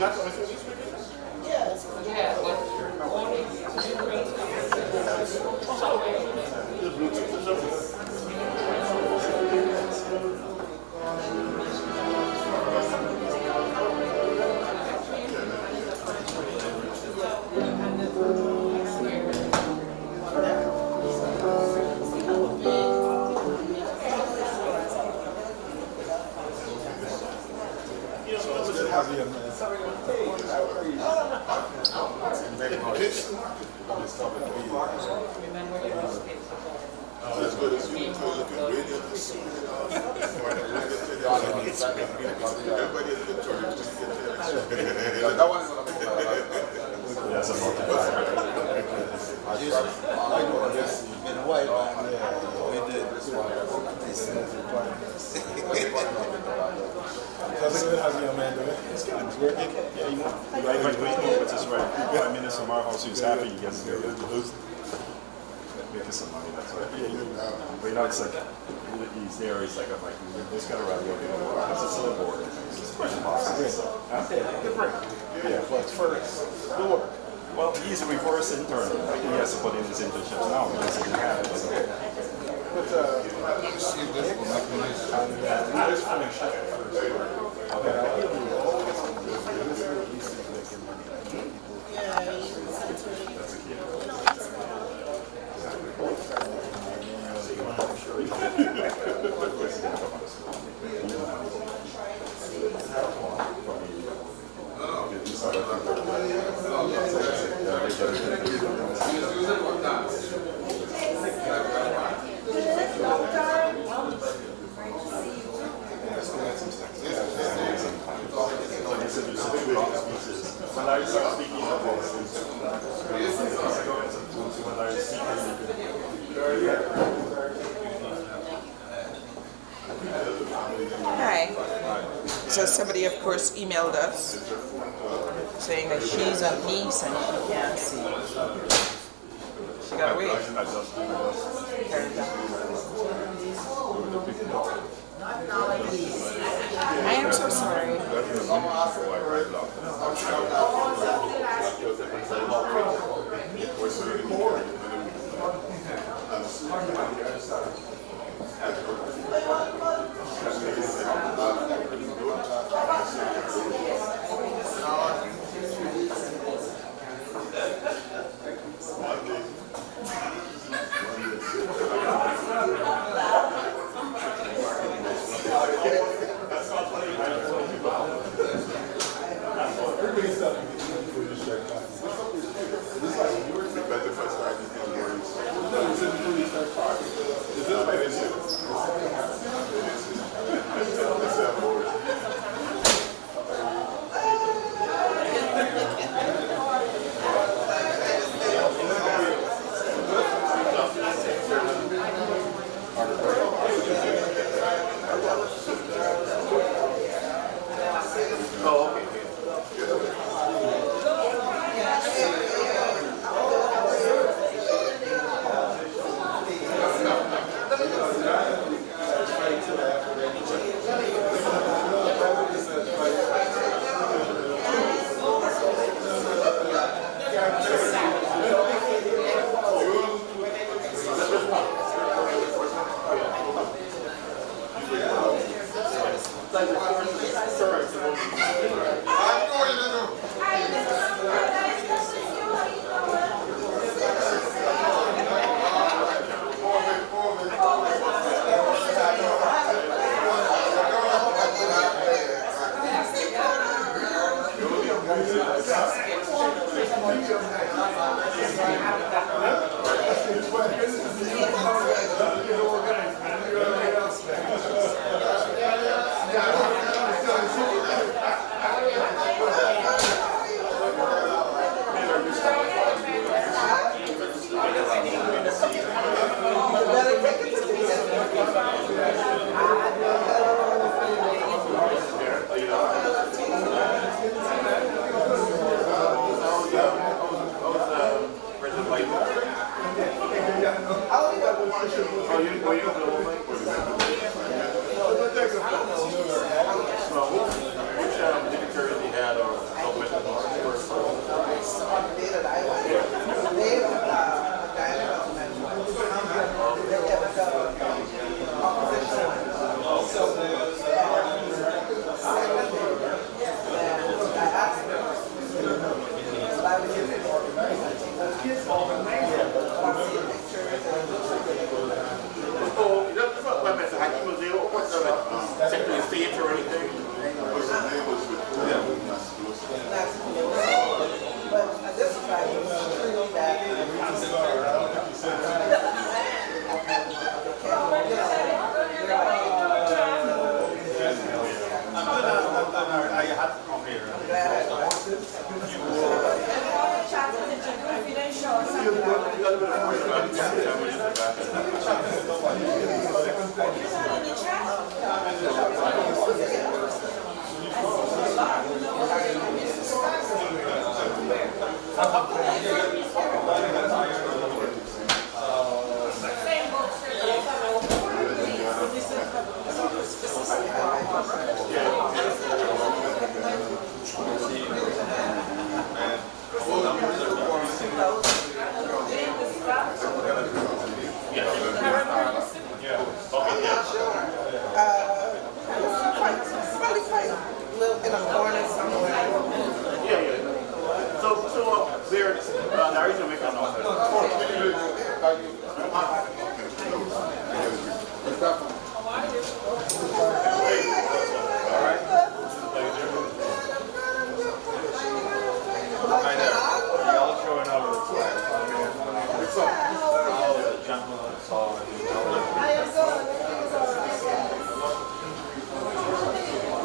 Yeah, but only He's happy he gets there. Making some money, that's why. But you know, it's like, he's there, he's like, I'm like, he's got to run the open door. Because it's a little boring. It's pretty possible. Good break. Yeah, but for the work. Well, he's a reverse intern. He has to put in his internships now because he didn't have it. So. But, Hi. So somebody, of course, emailed us saying that she's a niece and she can't see. She got away. I am so sorry. Oh, you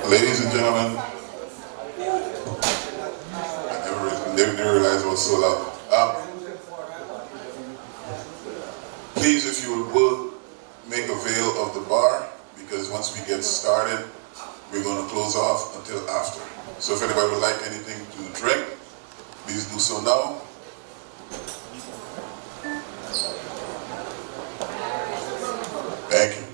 Ladies and gentlemen, I never realized it was so loud. Please, if you would, make a veil of the bar, because once we get started, we're going to close off until after. So if anybody would like anything to drink, please do so now. Thank you.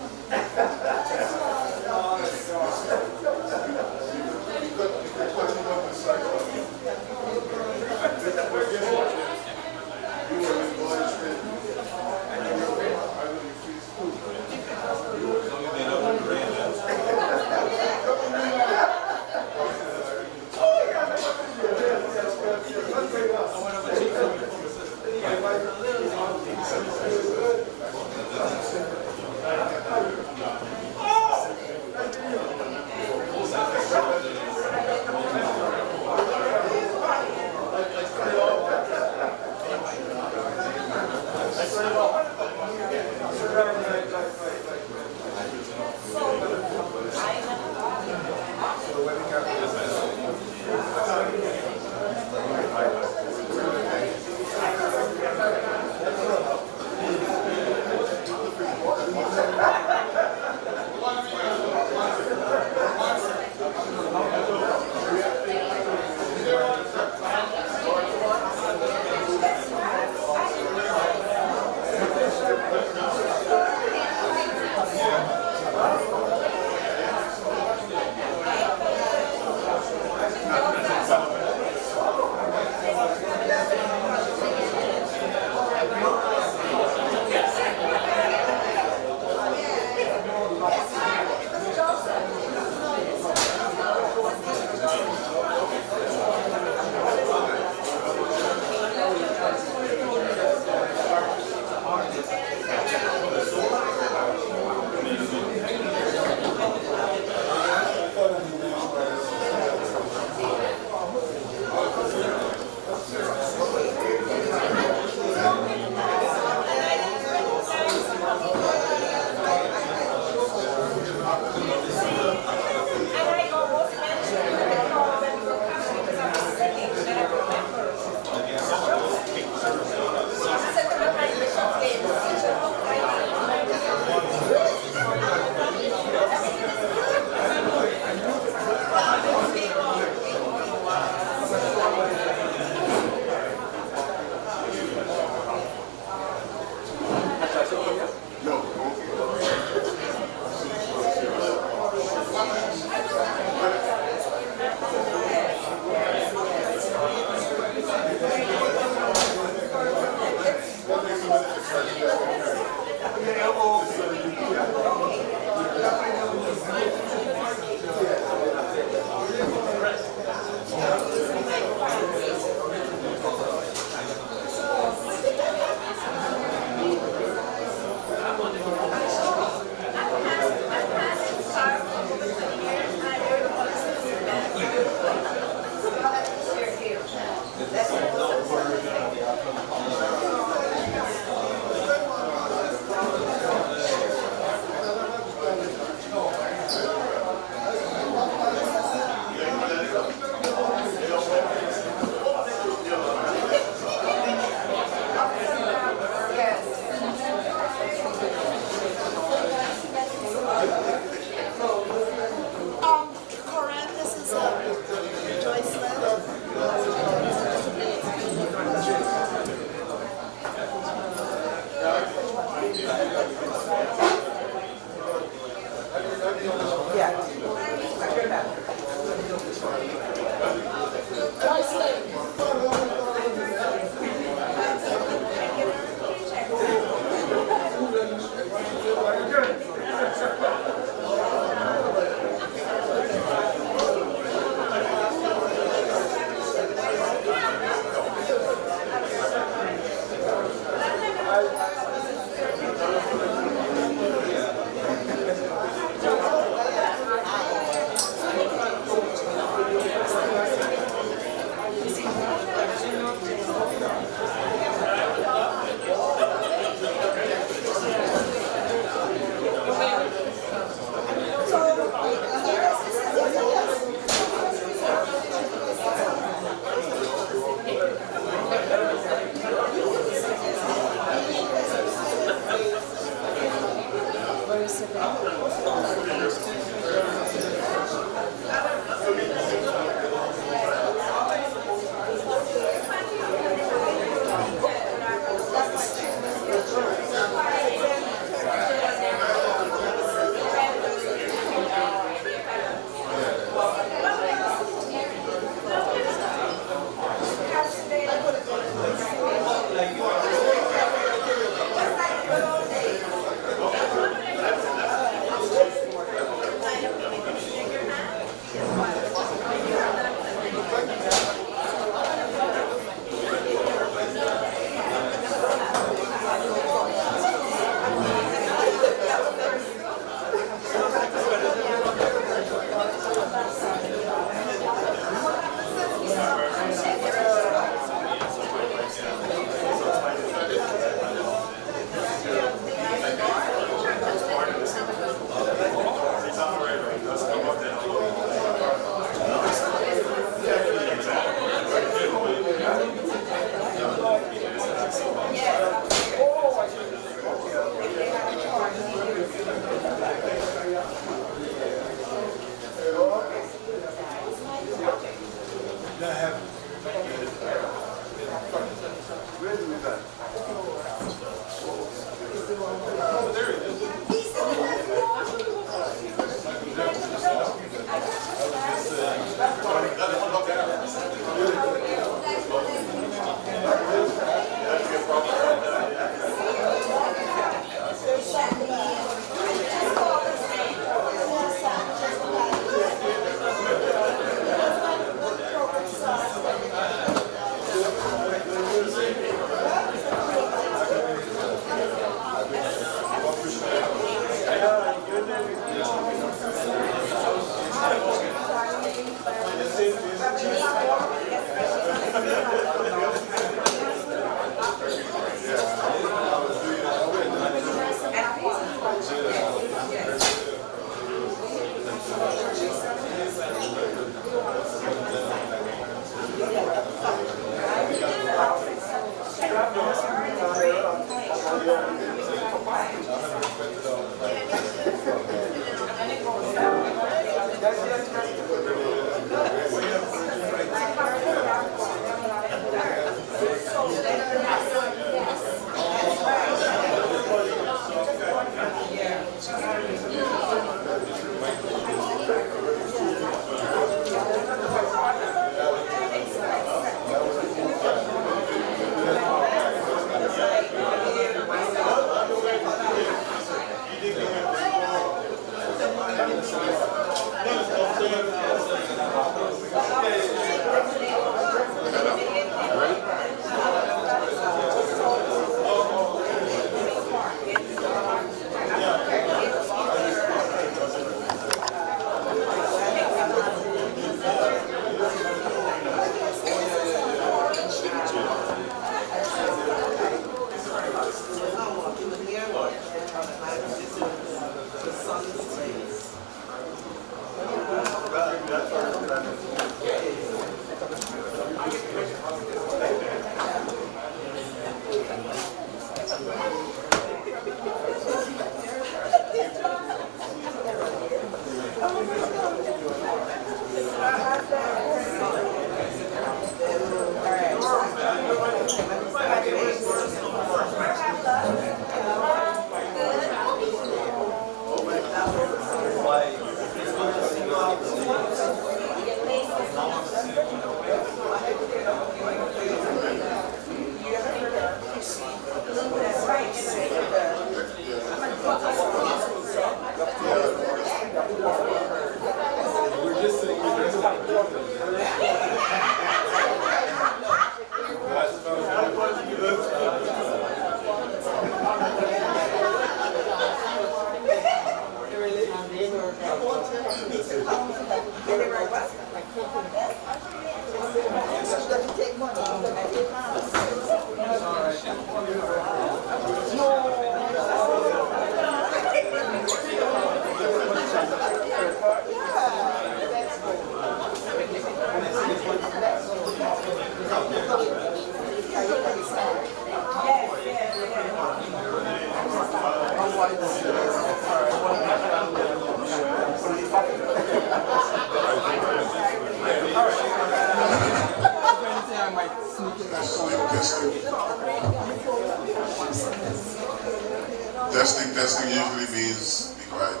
Testing usually means be quiet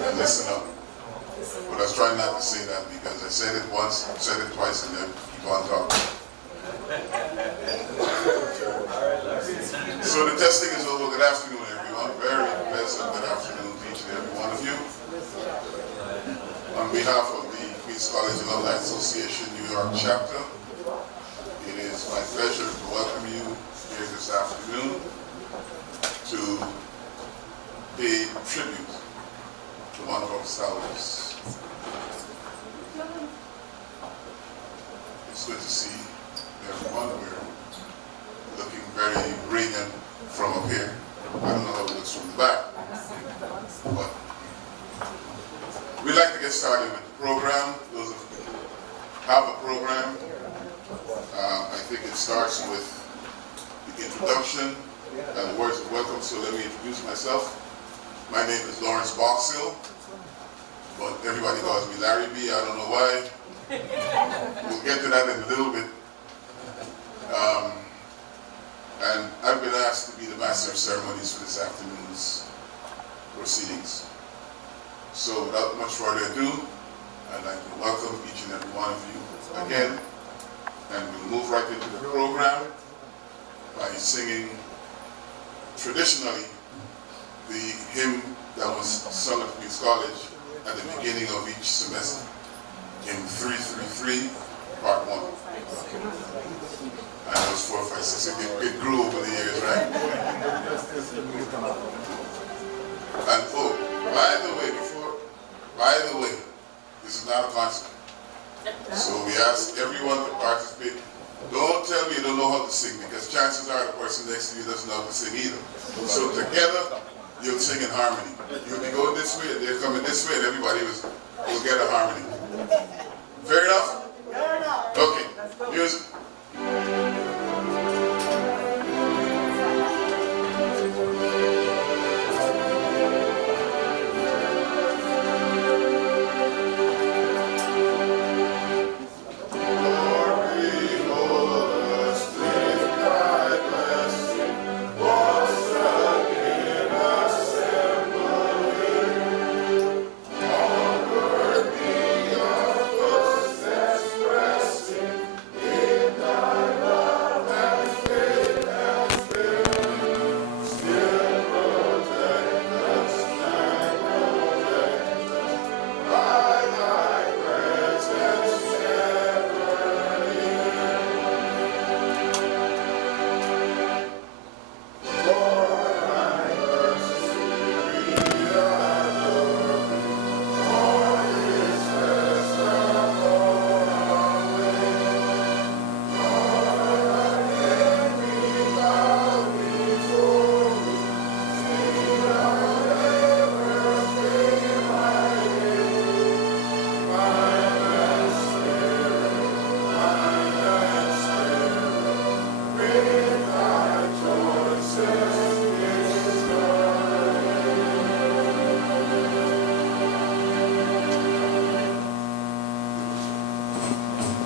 and listen up. But I was trying not to say that because I said it once, said it twice, and then keep on talking. So the testing is over. Good afternoon, everyone. Very pleasant good afternoon to each and every one of you. On behalf of the Queens College Alumni Association New York chapter, it is my pleasure to welcome you here this afternoon to pay tribute to one of our scholars. It's good to see everyone. We're looking very radiant from up here. I don't know how it looks from the back. But we'd like to get started with the program. Those of you who have a program, I think it starts with the introduction and the words of welcome. So let me introduce myself. My name is Lawrence Boxill, but everybody calls me Larry B. I don't know why. We'll get to that in a little bit. And I've been asked to be the Master of Ceremonies for this afternoon's proceedings. So without much further ado, I'd like to welcome each and every one of you again. And we'll move right into the program by singing traditionally the hymn that was sung at Queens College at the beginning of each semester, hymn 333, part 1. I know it's 4, 5, 6, it grew over the years, right? And oh, by the way, this is not a concert. So we ask everyone to participate. Don't tell me you don't know how to sing, because chances are the person next to you doesn't know how to sing either. So together, you'll sing in harmony. You'll be going this way, they're coming this way, and everybody will get a harmony. Fair enough? Fair enough. Okay, music.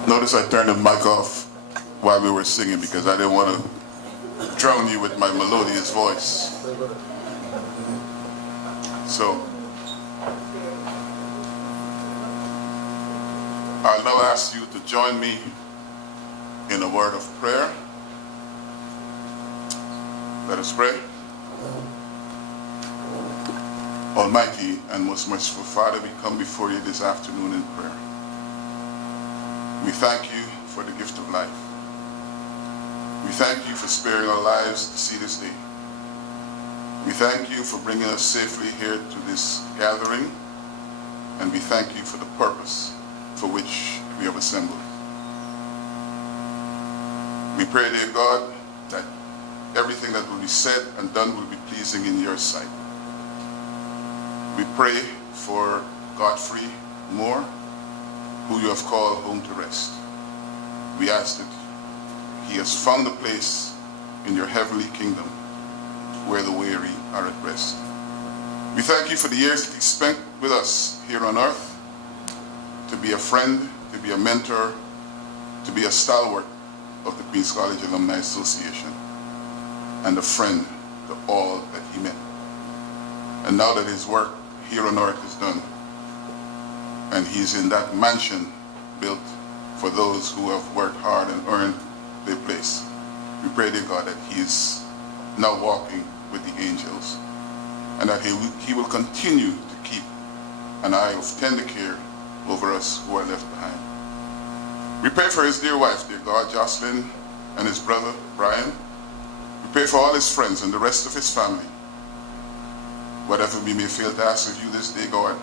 Notice I turned the mic off while we were singing because I didn't want to drown you with my melodious voice. So, I'll now ask you to join me in a word of prayer. Let us pray. Almighty and most merciful Father, we come before you this afternoon in prayer. We thank you for the gift of life. We thank you for sparing our lives to see this day. We thank you for bringing us safely here to this gathering, and we thank you for the purpose for which we have assembled. We pray, dear God, that everything that will be said and done will be pleasing in your sight. We pray for Godfrey Moore, who you have called home to rest. We ask that he has found a place in your heavenly kingdom where the weary are at rest. We thank you for the years that he spent with us here on earth, to be a friend, to be a mentor, to be a stalwart of the Queens College Alumni Association, and a friend to all that he met. And now that his work here on earth is done, and he's in that mansion built for those who have worked hard and earned their place, we pray, dear God, that he is now walking with the angels, and that he will continue to keep an eye of tender care over us who are left behind. We pray for his dear wife, dear God, Jocelyn, and his brother, Brian. We pray for all his friends and the rest of his family. Whatever we may fail to ask of you this day, God,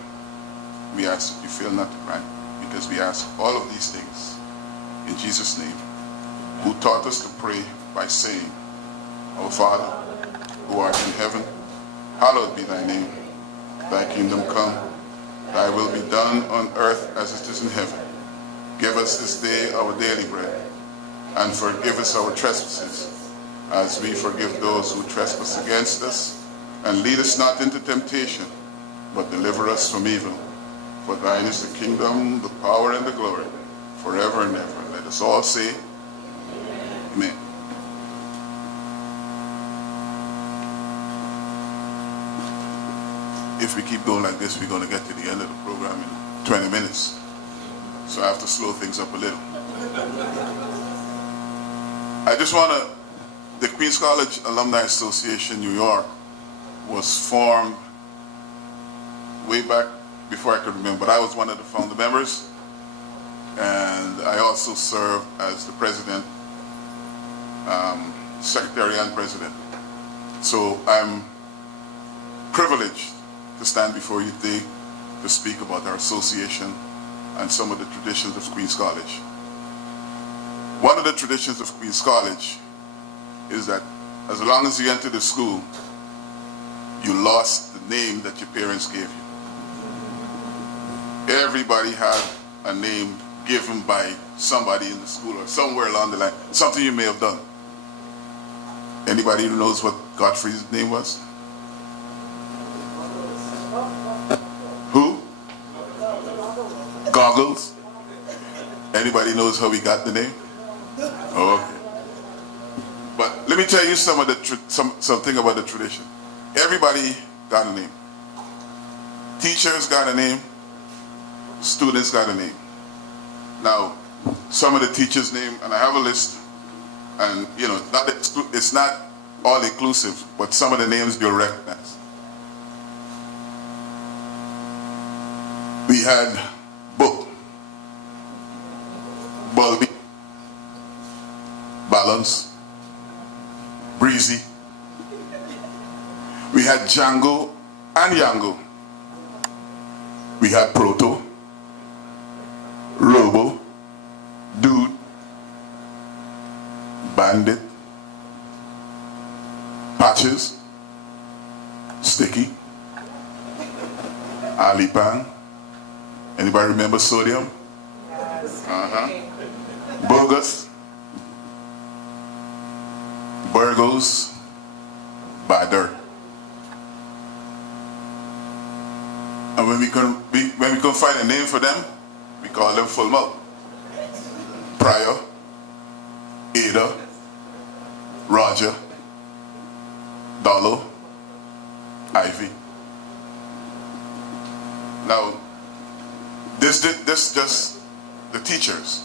we ask that you fail not to grant, because we ask all of these things in Jesus' name, who taught us to pray by saying, Our Father, who art in heaven, hallowed be thy name. Thy kingdom come, thy will be done on earth as it is in heaven. Give us this day our daily bread, and forgive us our trespasses, as we forgive those who trespass against us. And lead us not into temptation, but deliver us from evil. For thine is the kingdom, the power, and the glory, forever and ever. Let us all say, Amen. If we keep going like this, we're going to get to the end of the program in 20 minutes. So I have to slow things up a little. I just want to, the Queens College Alumni Association, New York, was formed way back before I could remember, but I was one of the founder members, and I also served as the president, secretary and president. So I'm privileged to stand before you today to speak about our association and some of the traditions of Queens College. One of the traditions of Queens College is that as long as you enter the school, you lost the name that your parents gave you. Everybody had a name given by somebody in the school or somewhere along the line, something you may have done. Anybody who knows what Godfrey's name was? Who? Goggles? Anybody knows how we got the name? Oh, okay. But let me tell you some of the something about the tradition. Everybody got a name. Teachers got a name. Students got a name. Now, some of the teachers' name, and I have a list, and you know, it's not all inclusive, but some of the names you'll recognize. We had Book, Bulby, Balance, Breezy. We had Django and Yango. We had Proto, Robo, Dude, Bandit, Patches, Sticky, Alipan. Anybody remember Sodium? Yes. Bogus, Burgos, Bader. And when we couldn't find a name for them, we call them full mouth. Pryor, Ada, Roger, Dollo, Ivy. Now, this just the teachers.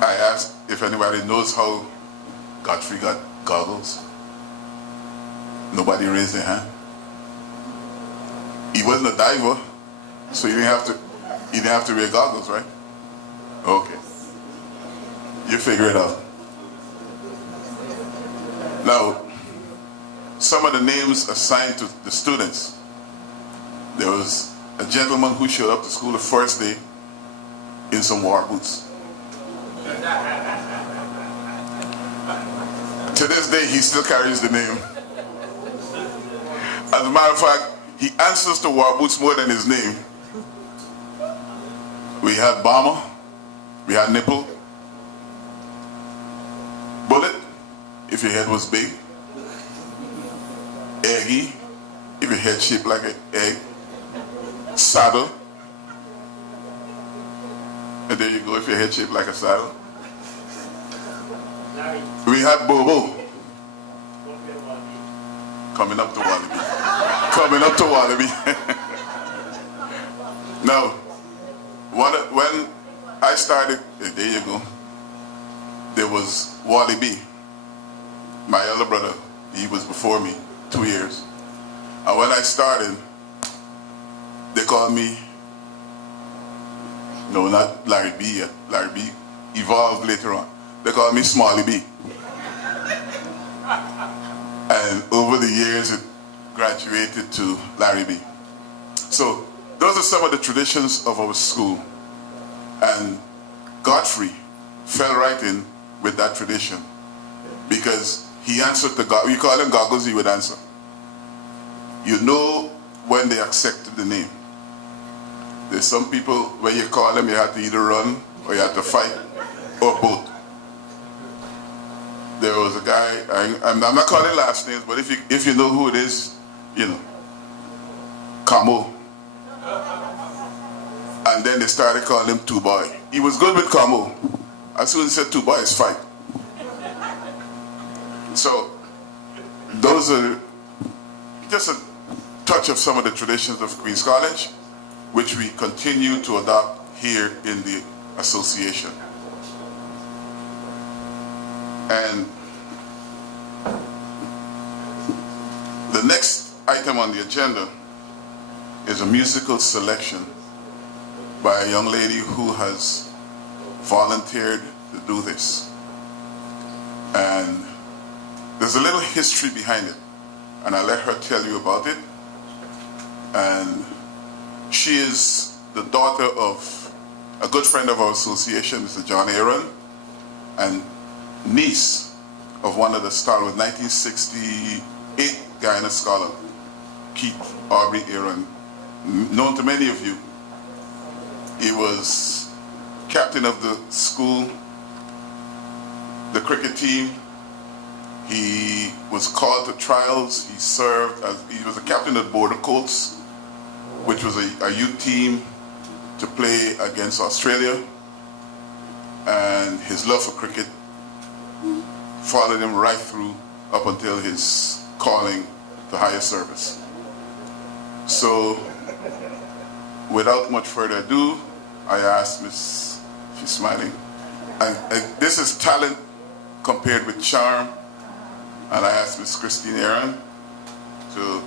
I asked if anybody knows how Godfrey got goggles. Nobody raised their hand. He wasn't a diver, so you didn't have to wear goggles, right? Okay. You figure it out. Now, some of the names assigned to the students. There was a gentleman who showed up to school the first day in some war boots. To this day, he still carries the name. As a matter of fact, he answers to war boots more than his name. We had Bomber, we had Nipple, Bullet, if your head was big, Eggy, if your head shaped like an egg, Saddle, and there you go, if your head shaped like a saddle. We had Bobo, coming up to Wallaby. Coming up to Wallaby. Now, when I started, there you go, there was Wallaby. My elder brother, he was before me, 2 years. And when I started, they called me, no, not Larry B yet. Larry B evolved later on. They called me Smalley B. And over the years, it graduated to Larry B. So those are some of the traditions of our school. And Godfrey fell right in with that tradition because he answered to God. We call him goggles, he would answer. You know when they accepted the name. There's some people, when you call them, you have to either run or you have to fight, or both. There was a guy, I'm not calling last names, but if you know who it is, you know, Camo. And then they started calling him Two Boy. He was good with Camo. As soon as he said Two Boys, fight. So, those are just a touch of some of the traditions of Queen's College, which we continue to adopt here in the association. And the next item on the agenda is a musical selection by a young lady who has volunteered to do this. And there's a little history behind it, and I'll let her tell you about it. And she is the daughter of a good friend of our association, Mr. John Aaron, and niece of one of the stalwart 1968 Guyana scholar, Keith Aubrey Aaron, known to many of you. He was captain of the school, the cricket team. He was called to trials. He served as, he was a captain of the Border Colts, which was a youth team to play against Australia. And his love for cricket followed him right through up until his calling to higher service. So, without much further ado, I asked Miss, she's smiling, and this is talent compared with charm, and I asked Miss Christine Aaron to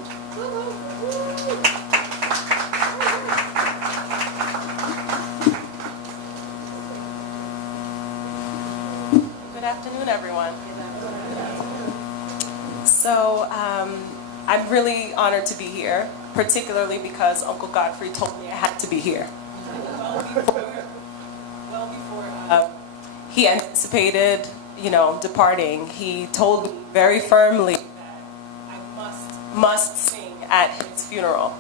Good afternoon, everyone. So I'm really honored to be here, particularly because Uncle Godfrey told me I had to be here. Well before he anticipated, departing, he told me very firmly that I must sing at his funeral.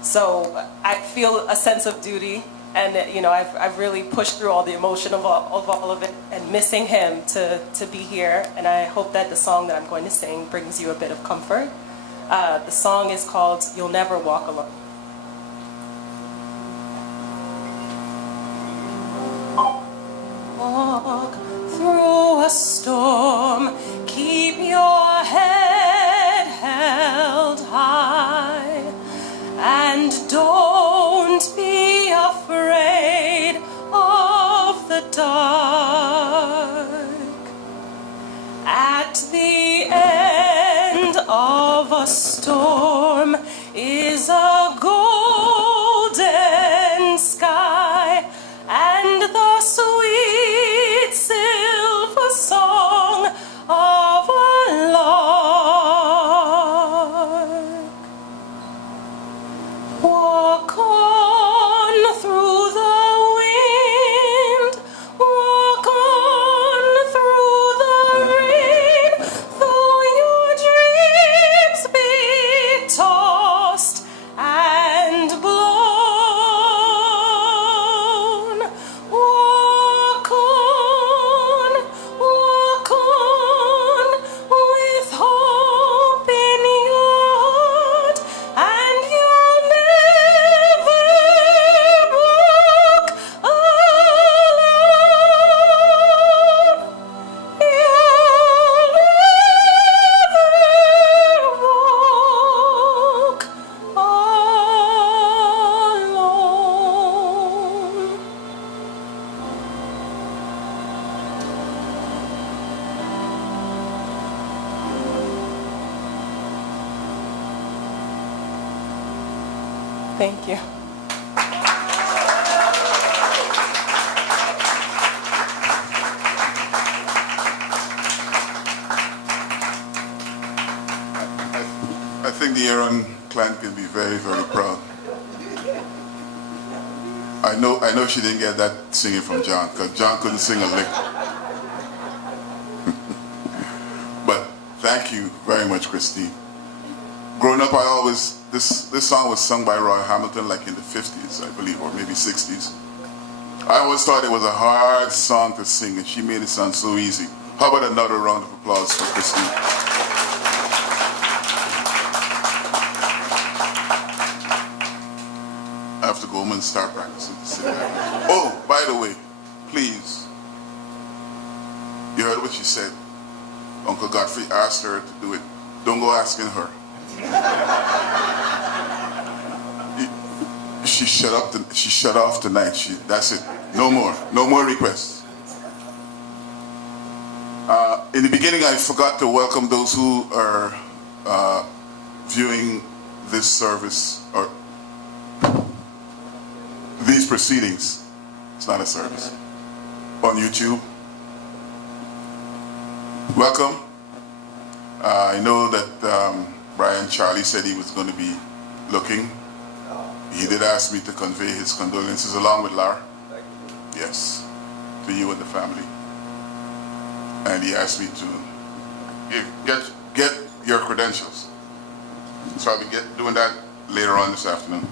So I feel a sense of duty. And I've really pushed through all the emotion of all of it, and missing him to be here. And I hope that the song that I'm going to sing brings you a bit of comfort. The song is called "You'll Never Walk Alone." Walk through a storm, keep your head held high, and don't be afraid of the dark. At the end of a storm is a golden sky and the sweet silver song of a lark. Walk on through the wind, walk on through the rain, Thank you. I think the Aaron clan can be very, very proud. I know she didn't get that singing from John, because John couldn't sing a lick. But thank you very much, Christine. Growing up, this song was sung by Roy Hamilton like in the 50s, I believe, or maybe 60s. I always thought it was a hard song to sing, and she made it sound so easy. How about another round of applause for Christine? I have to go home and start practicing to sing that. Oh, by the way, please, you heard what she said. Uncle Godfrey asked her to do it. Don't go asking her. She shut off tonight. That's it. No more requests. In the beginning, I forgot to welcome those who are viewing this service or these proceedings. It's not a service. On YouTube. Welcome. I know that Brian Charlie said he was going to be looking. He did ask me to convey his condolences along with Lara. Yes, to you and the family. And he asked me to get your credentials. So I'll be doing that later on this afternoon.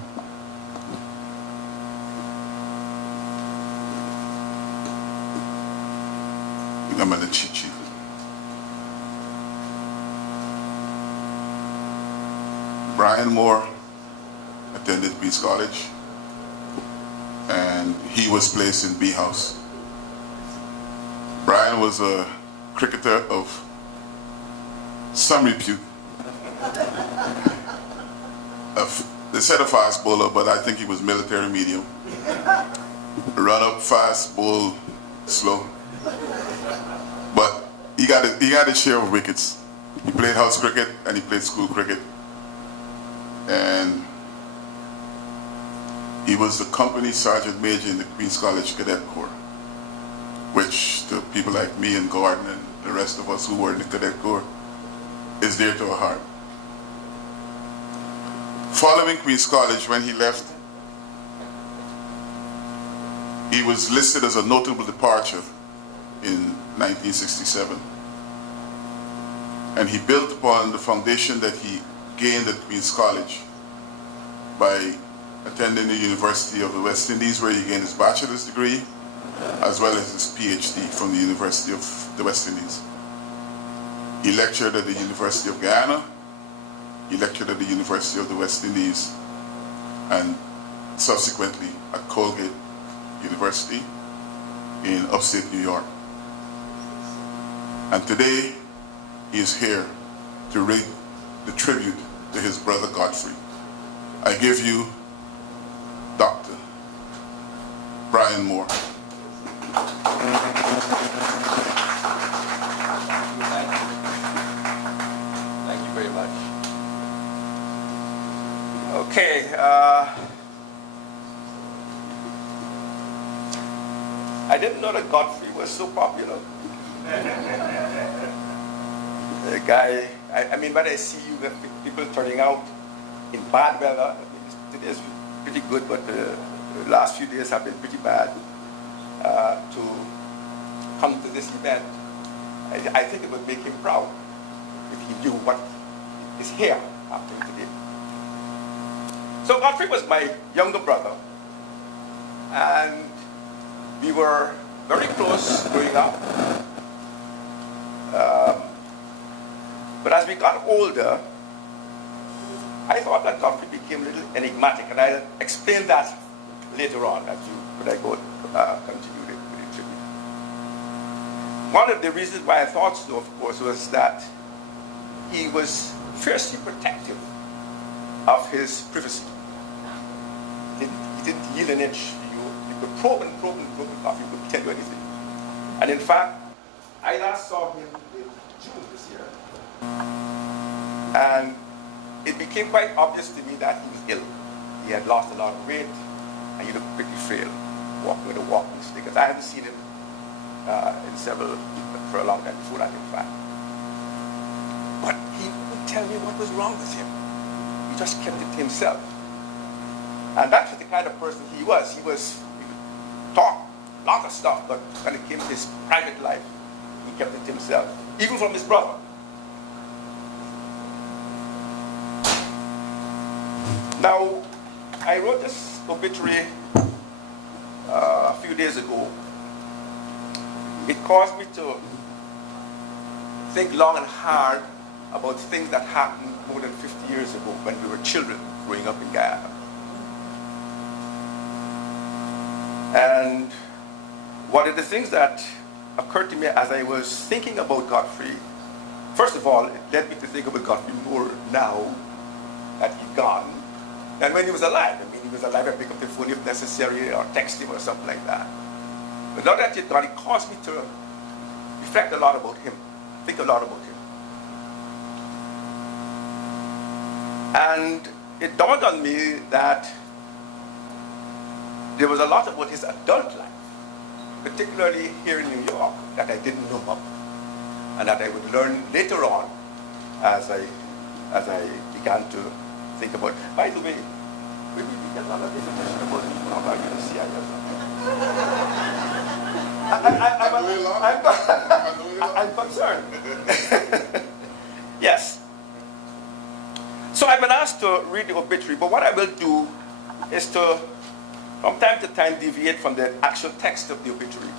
I'm going to cheat sheet. Brian Moore attended Peace College, and he was placed in B House. Brian was a cricketer of some repute. They said a fast bowler, but I think he was military medium. Run up fast, bowl slow. But he got a share of wickets. He played house cricket and he played school cricket. And he was the company sergeant major in the Queen's College Cadet Corps, which to people like me and Gordon and the rest of us who were in the Cadet Corps is dear to our heart. Following Queen's College, when he left, he was listed as a notable departure in 1967. And he built upon the foundation that he gained at Queen's College by attending the University of the West Indies, where he gained his bachelor's degree, as well as his PhD from the University of the West Indies. He lectured at the University of Guyana, he lectured at the University of the West Indies, and subsequently at Colgate University in upstate New York. And today, he is here to read the tribute to his brother Godfrey. I give you Dr. Brian Moore. Thank you very much. Okay. I didn't know that Godfrey was so popular. The guy, I mean, when I see you, people turning out in bad weather, it is pretty good, but the last few days have been pretty bad. To come to this event, I think it would make him proud if he knew what is here happening today. So Godfrey was my younger brother, and we were very close growing up. But as we got older, I thought that Godfrey became a little enigmatic, and I'll explain that later on as I go continue with the tribute. One of the reasons why I thought so, of course, was that he was fiercely protective of his privacy. He didn't yield an inch. You could probe and probe and probe Godfrey would tell you anything. And in fact, I last saw him in June this year, and it became quite obvious to me that he was ill. He he had lost a lot of weight, and he looked pretty frail, walking with a walking stick. I haven't seen him for a long time before that, in fact. But he wouldn't tell me what was wrong with him. He just kept it to himself. And that's the kind of person he was. He would talk a lot of stuff, but when it came to his private life, he kept it to himself, even from his brother. Now, I wrote this obituary a few days ago. It caused me to think long and hard about things that happened more than 50 years ago when we were children growing up in Guyana. And one of the things that occurred to me as I was thinking about Godfrey, first of all, it led me to think about Godfrey Moore now that he's gone. And when he was alive, he was alive, I'd pick up the phone if necessary or text him or something like that. But now that he's gone, it caused me to reflect a lot about him, think a lot about him. And it dawned on me that there was a lot about his adult life, particularly here in New York, that I didn't know about, and that I would learn later on as I began to think about. By the way, we get a lot of information about him from our CIA. I'm concerned. Yes. So I've been asked to read the obituary, but what I will do is to, from time to time, deviate from the actual text of the obituary,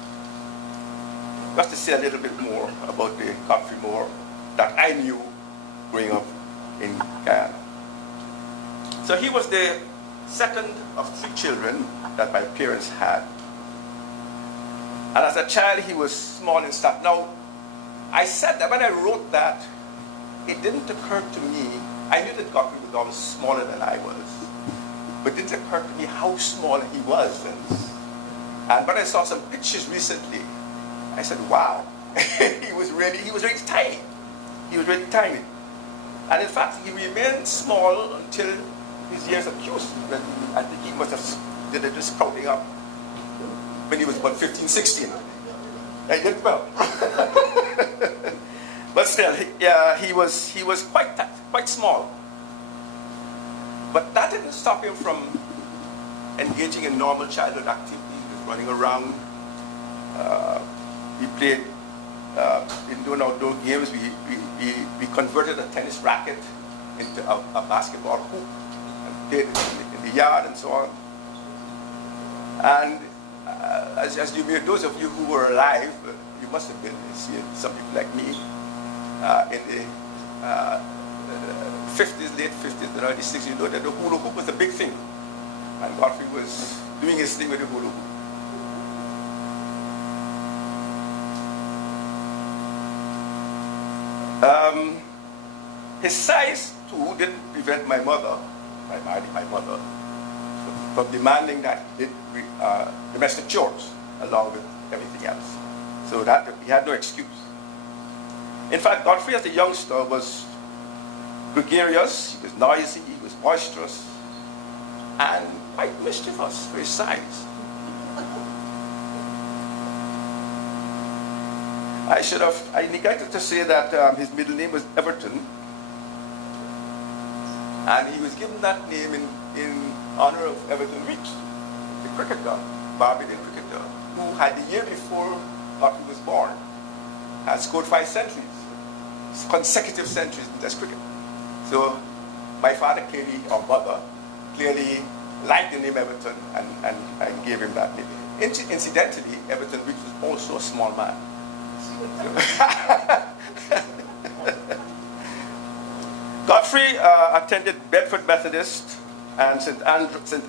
just to say a little bit more about the Godfrey Moore that I knew growing up in Guyana. So he was the second of 3 children that my parents had. And as a child, he was small and stuff. Now, I said that when I wrote that, it didn't occur to me, I knew that Godfrey was always smaller than I was, but it didn't occur to me how small he was. And when I saw some pictures recently, I said, wow, he was really tiny. He was really tiny. And in fact, he remained small until his years of use. I think he must have did it just sprouting up when he was about 15, 16. I did well. But still, he was quite small. But that didn't stop him from engaging in normal childhood activities. He was running around. We played indoor and outdoor games. We converted a tennis racket into a basketball hoop and played in the yard and so on. And as you may, those of you who were alive, you must have been seeing some people like me in the 50s, late 50s, and early 60s. You know that the hula hoop was a big thing, and Godfrey was doing his thing with the hula hoop. His size too didn't prevent my mother, my mother, from demanding that he did domestic chores along with everything else. So that he had no excuse. In fact, Godfrey as a youngster was gregarious, he was noisy, he was boisterous, and quite mischievous for his size. I neglected to say that his middle name was Everton, and he was given that name in honor of Everton Weekes, the cricketer, Barbadian cricketer, who had the year before Godfrey was born, had scored 5 centuries, consecutive centuries in Test cricket. So my father clearly, or mother, clearly liked the name Everton and gave him that name. Incidentally, Everton Weekes was also a small man. Godfrey attended Bedford Methodist and St.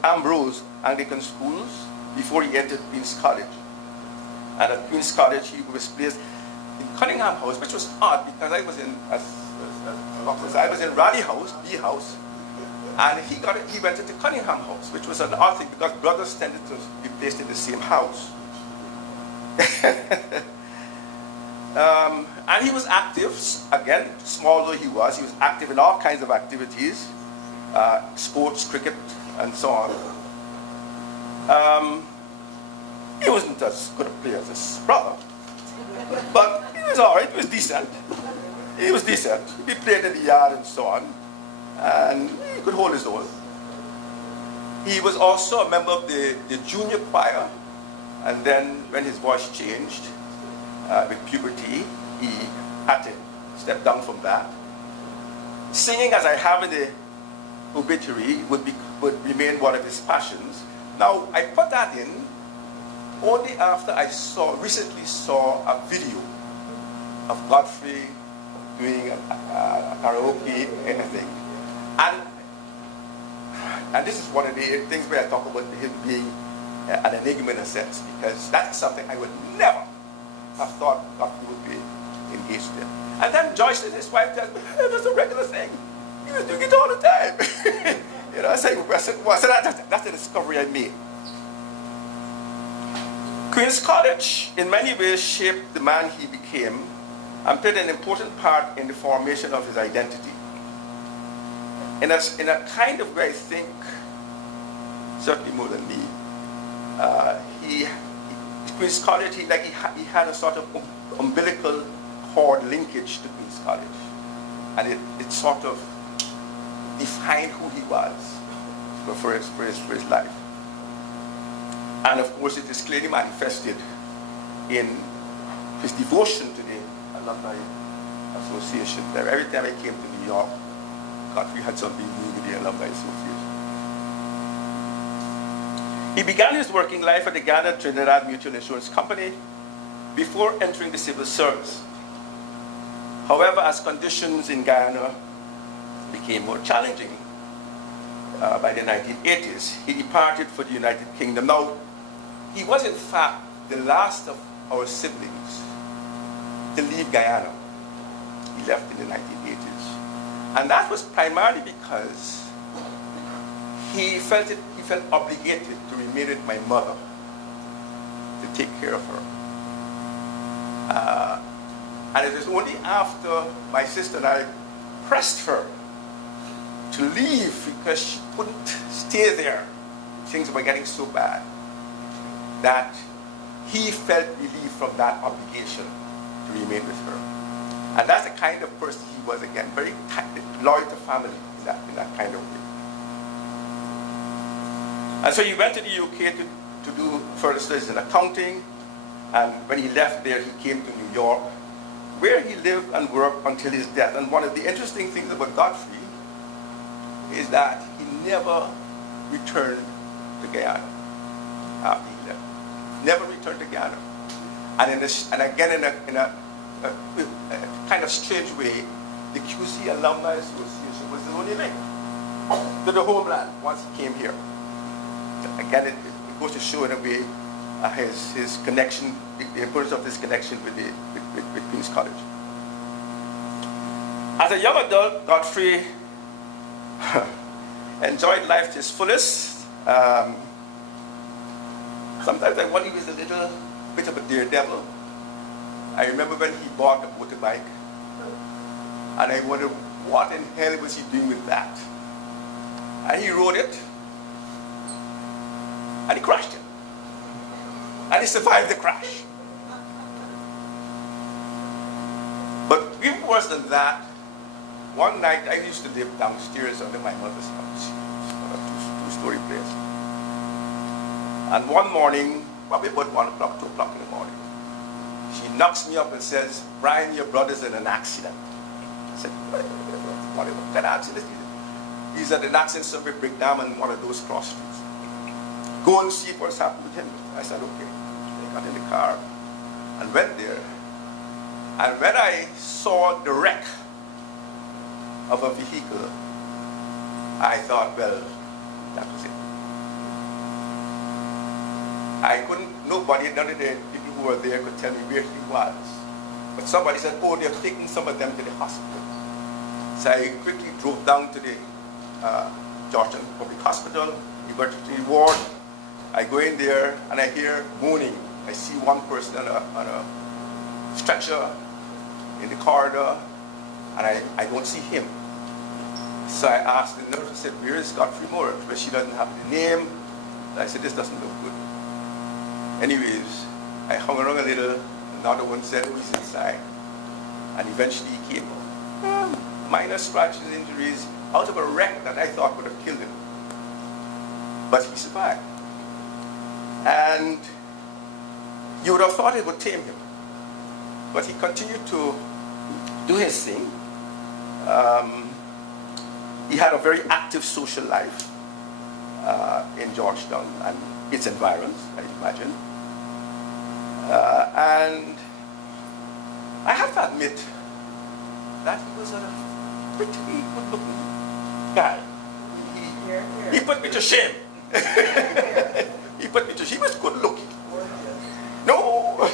Ambrose Anglican schools before he entered Queen's College. And at Queen's College, he was placed in Cunningham House, which was odd because I was in Raleigh House, B House, and he went into Cunningham House, which was an odd thing because brothers tended to be placed in the same house. And he was active, again, small though he was active in all kinds of activities, sports, cricket, and so on. He wasn't as good a player as his brother, but he was all right. He was decent. He was decent. He played in the yard and so on, and he could hold his own. He was also a member of the junior choir, and then when his voice changed with puberty, he had to step down from that. Singing, as I have in the obituary, would remain one of his passions. Now, I put that in only after I recently saw a video of Godfrey doing a karaoke anything. And this is one of the things where I talk about him being an enigma in a sense, because that's something I would never have thought Godfrey would be engaged in. And then Joyce and his wife said, it was a regular thing. He was doing it all the time. You know, I said, well, so that's the discovery I made. Queen's College, in many ways, shaped the man he became and played an important part in the formation of his identity. In a kind of way, I think, certainly more than me, Queen's College, he had a sort of umbilical cord linkage to Queen's College. And it sort of defined who he was for his life. And of course, it is clearly manifested in his devotion to the Alumni Association. That every time I came to New York, Godfrey had something to do with the Alumni Association. He began his working life at the Ghana Trinidad Mutual Insurance Company before entering the civil service. However, as conditions in Guyana became more challenging by the 1980s, he departed for the United Kingdom. Now, he was in fact the last of our siblings to leave Guyana. He left in the 1980s. And that was primarily because he felt obligated to remain with my mother to take care of her. And it was only after my sister and I pressed her to leave because she couldn't stay there, things were getting so bad, that he felt relief from that obligation to remain with her. And that's the kind of person he was, again, very loyal to family in that kind of way. And so he went to the UK to do further studies in accounting, and when he left there, he came to New York, where he lived and worked until his death. And one of the interesting things about Godfrey is that he never returned to Guyana after he left. Never returned to Guyana. And again, in a kind of strange way, the QC Alumni Association was the only link to the homeland once he came here. Again, it goes to show in a way his connection, the importance of this connection with Queen's College. As a young adult, Godfrey enjoyed life to his fullest. Sometimes I wonder if he was a little bit of a daredevil. I remember when he bought a motorbike, and I wondered what in hell was he doing with that. And he rode it, and he crashed it. And he survived the crash. But even worse than that, one night I used to live downstairs under my mother's house, a two-story place. And one morning, probably about 1 o'clock, 2 o'clock in the morning, she knocks me up and says, "Brian, your brother's in an accident." I said, "What kind of accident?" He's at an accident survey breakdown in one of those cross streets. Go and see what's happened with him. I said, okay. I got in the car and went there. And when I saw the wreck of a vehicle, I thought, well, that was it. None of the people who were there could tell me where he was. But somebody said, oh, they're taking some of them to the hospital. So I quickly drove down to the Georgetown Public Hospital, emergency ward. I go in there and I hear moaning. I see one person on a stretcher in the corridor, and I don't see him. So I asked the nurse, I said, where is Godfrey Moore? But she doesn't have the name. I said, this doesn't look good. Anyways, I hung around a little. Another one said, he's inside. And eventually he came. Minor scratches, injuries, out of a wreck that I thought would have killed him. But he survived. And you would have thought it would tame him. But he continued to do his thing. He had a very active social life in Georgetown and its environs, I imagine. And I have to admit that he was a pretty good-looking guy. He put me to shame. He put me to shame. He was good-looking. No.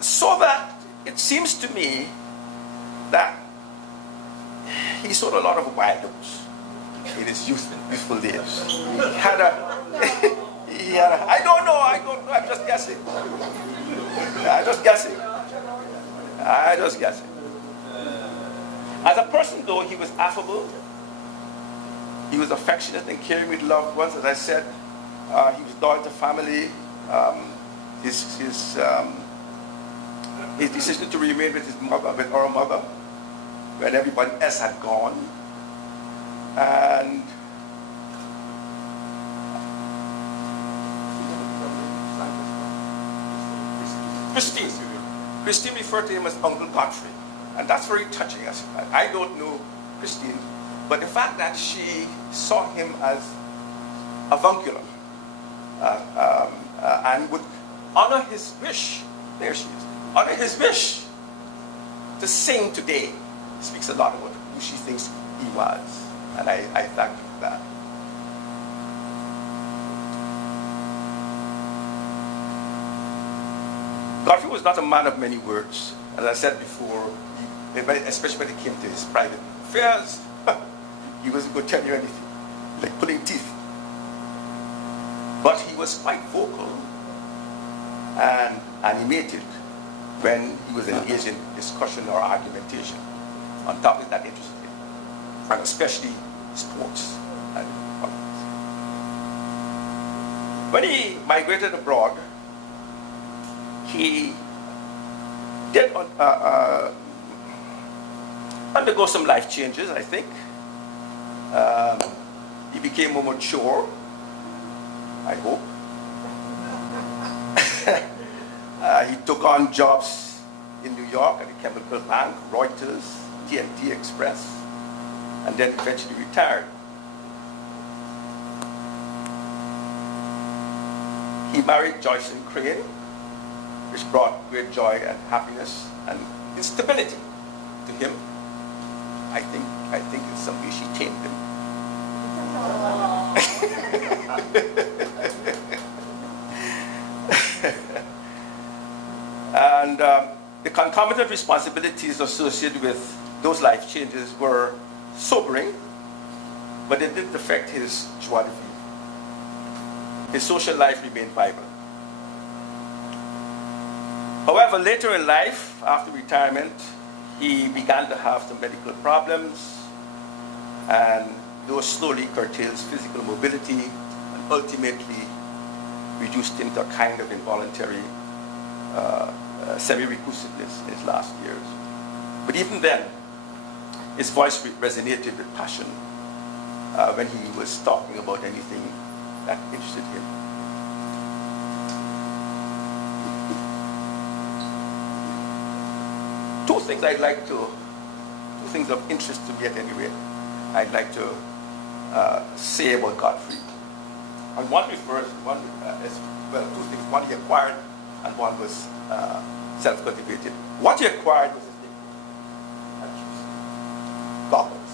So that it seems to me that he saw a lot of wild oats in his youthful days. I don't know, I'm just guessing. I just guessing. As a person though, he was affable, he was affectionate and caring with loved ones. As I said, he was loyal to family. His decision to remain with our mother, when everybody else had gone. And Christine referred to him as Uncle Godfrey. And that's very touching. I don't know Christine, but the fact that she saw him as avuncular and would honor his wish, there she is, honor his wish to sing today speaks a lot about who she thinks he was. And I thank you for that. Godfrey was not a man of many words. As I said before, especially when it came to his private affairs, he wasn't going to tell you anything, like pulling teeth. But he was quite vocal and animated when he was engaged in discussion or argumentation on topics that interested him, and especially sports and politics. When he migrated abroad, he did undergo some life changes, I think. He became more mature, I hope. He took on jobs in New York at the Chemical Bank, Reuters, TNT Express, and then eventually retired. He married Joyce and Crane, which brought great joy and happiness and stability to him. I think in some way she tamed him. And the concomitant responsibilities associated with those life changes were sobering, but it didn't affect his joie de vivre. His social life remained vibrant. However, later in life, after retirement, he began to have some medical problems, and those slowly curtailed his physical mobility and ultimately reduced him to a kind of involuntary semi-reclusiveness in his last years. But even then, his voice resonated with passion when he was talking about anything that interested him. Two things of interest to me at any rate, I'd like to say about Godfrey. And one refers, two things. One he acquired and one was self-cultivated. What he acquired was his goggles.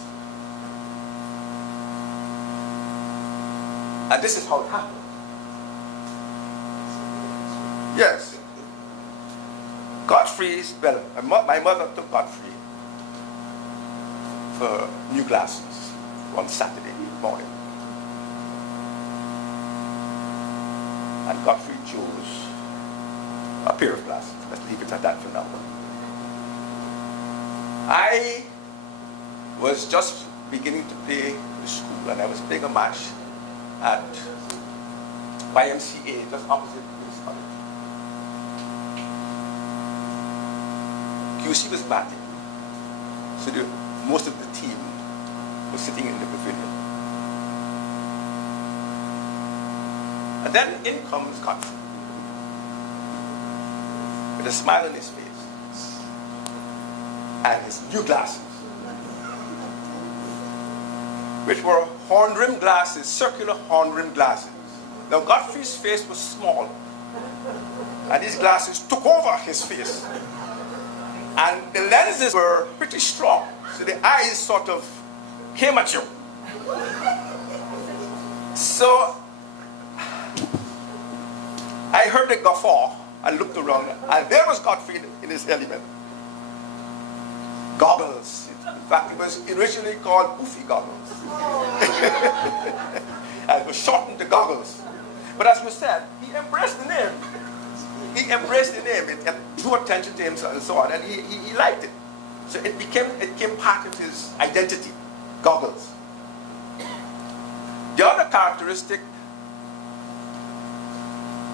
And this is how it happened. Yes. Godfrey's, well, my mother took Godfrey for new glasses one Saturday morning. And Godfrey chose a pair of glasses. Let's leave it at that for now. I was just beginning to play the school, and I was playing a match at YMCA, just opposite Queen's College. QC was batting, so most of the team was sitting in the pavilion. And then in comes Godfrey, with a smile on his face, and his new glasses, which were horn-rimmed glasses, circular horn-rimmed glasses. Now Godfrey's face was small, and these glasses took over his face. And the lenses were pretty strong, so the eyes sort of came at you. So I heard the guffaw and looked around, and there was Godfrey in his element. Goggles. In fact, it was originally called goofy goggles. And it was shortened to goggles. But as you said, he embraced the name. He embraced the name. It drew attention to him and so on, and he liked it. So it became part of his identity, goggles. The other characteristic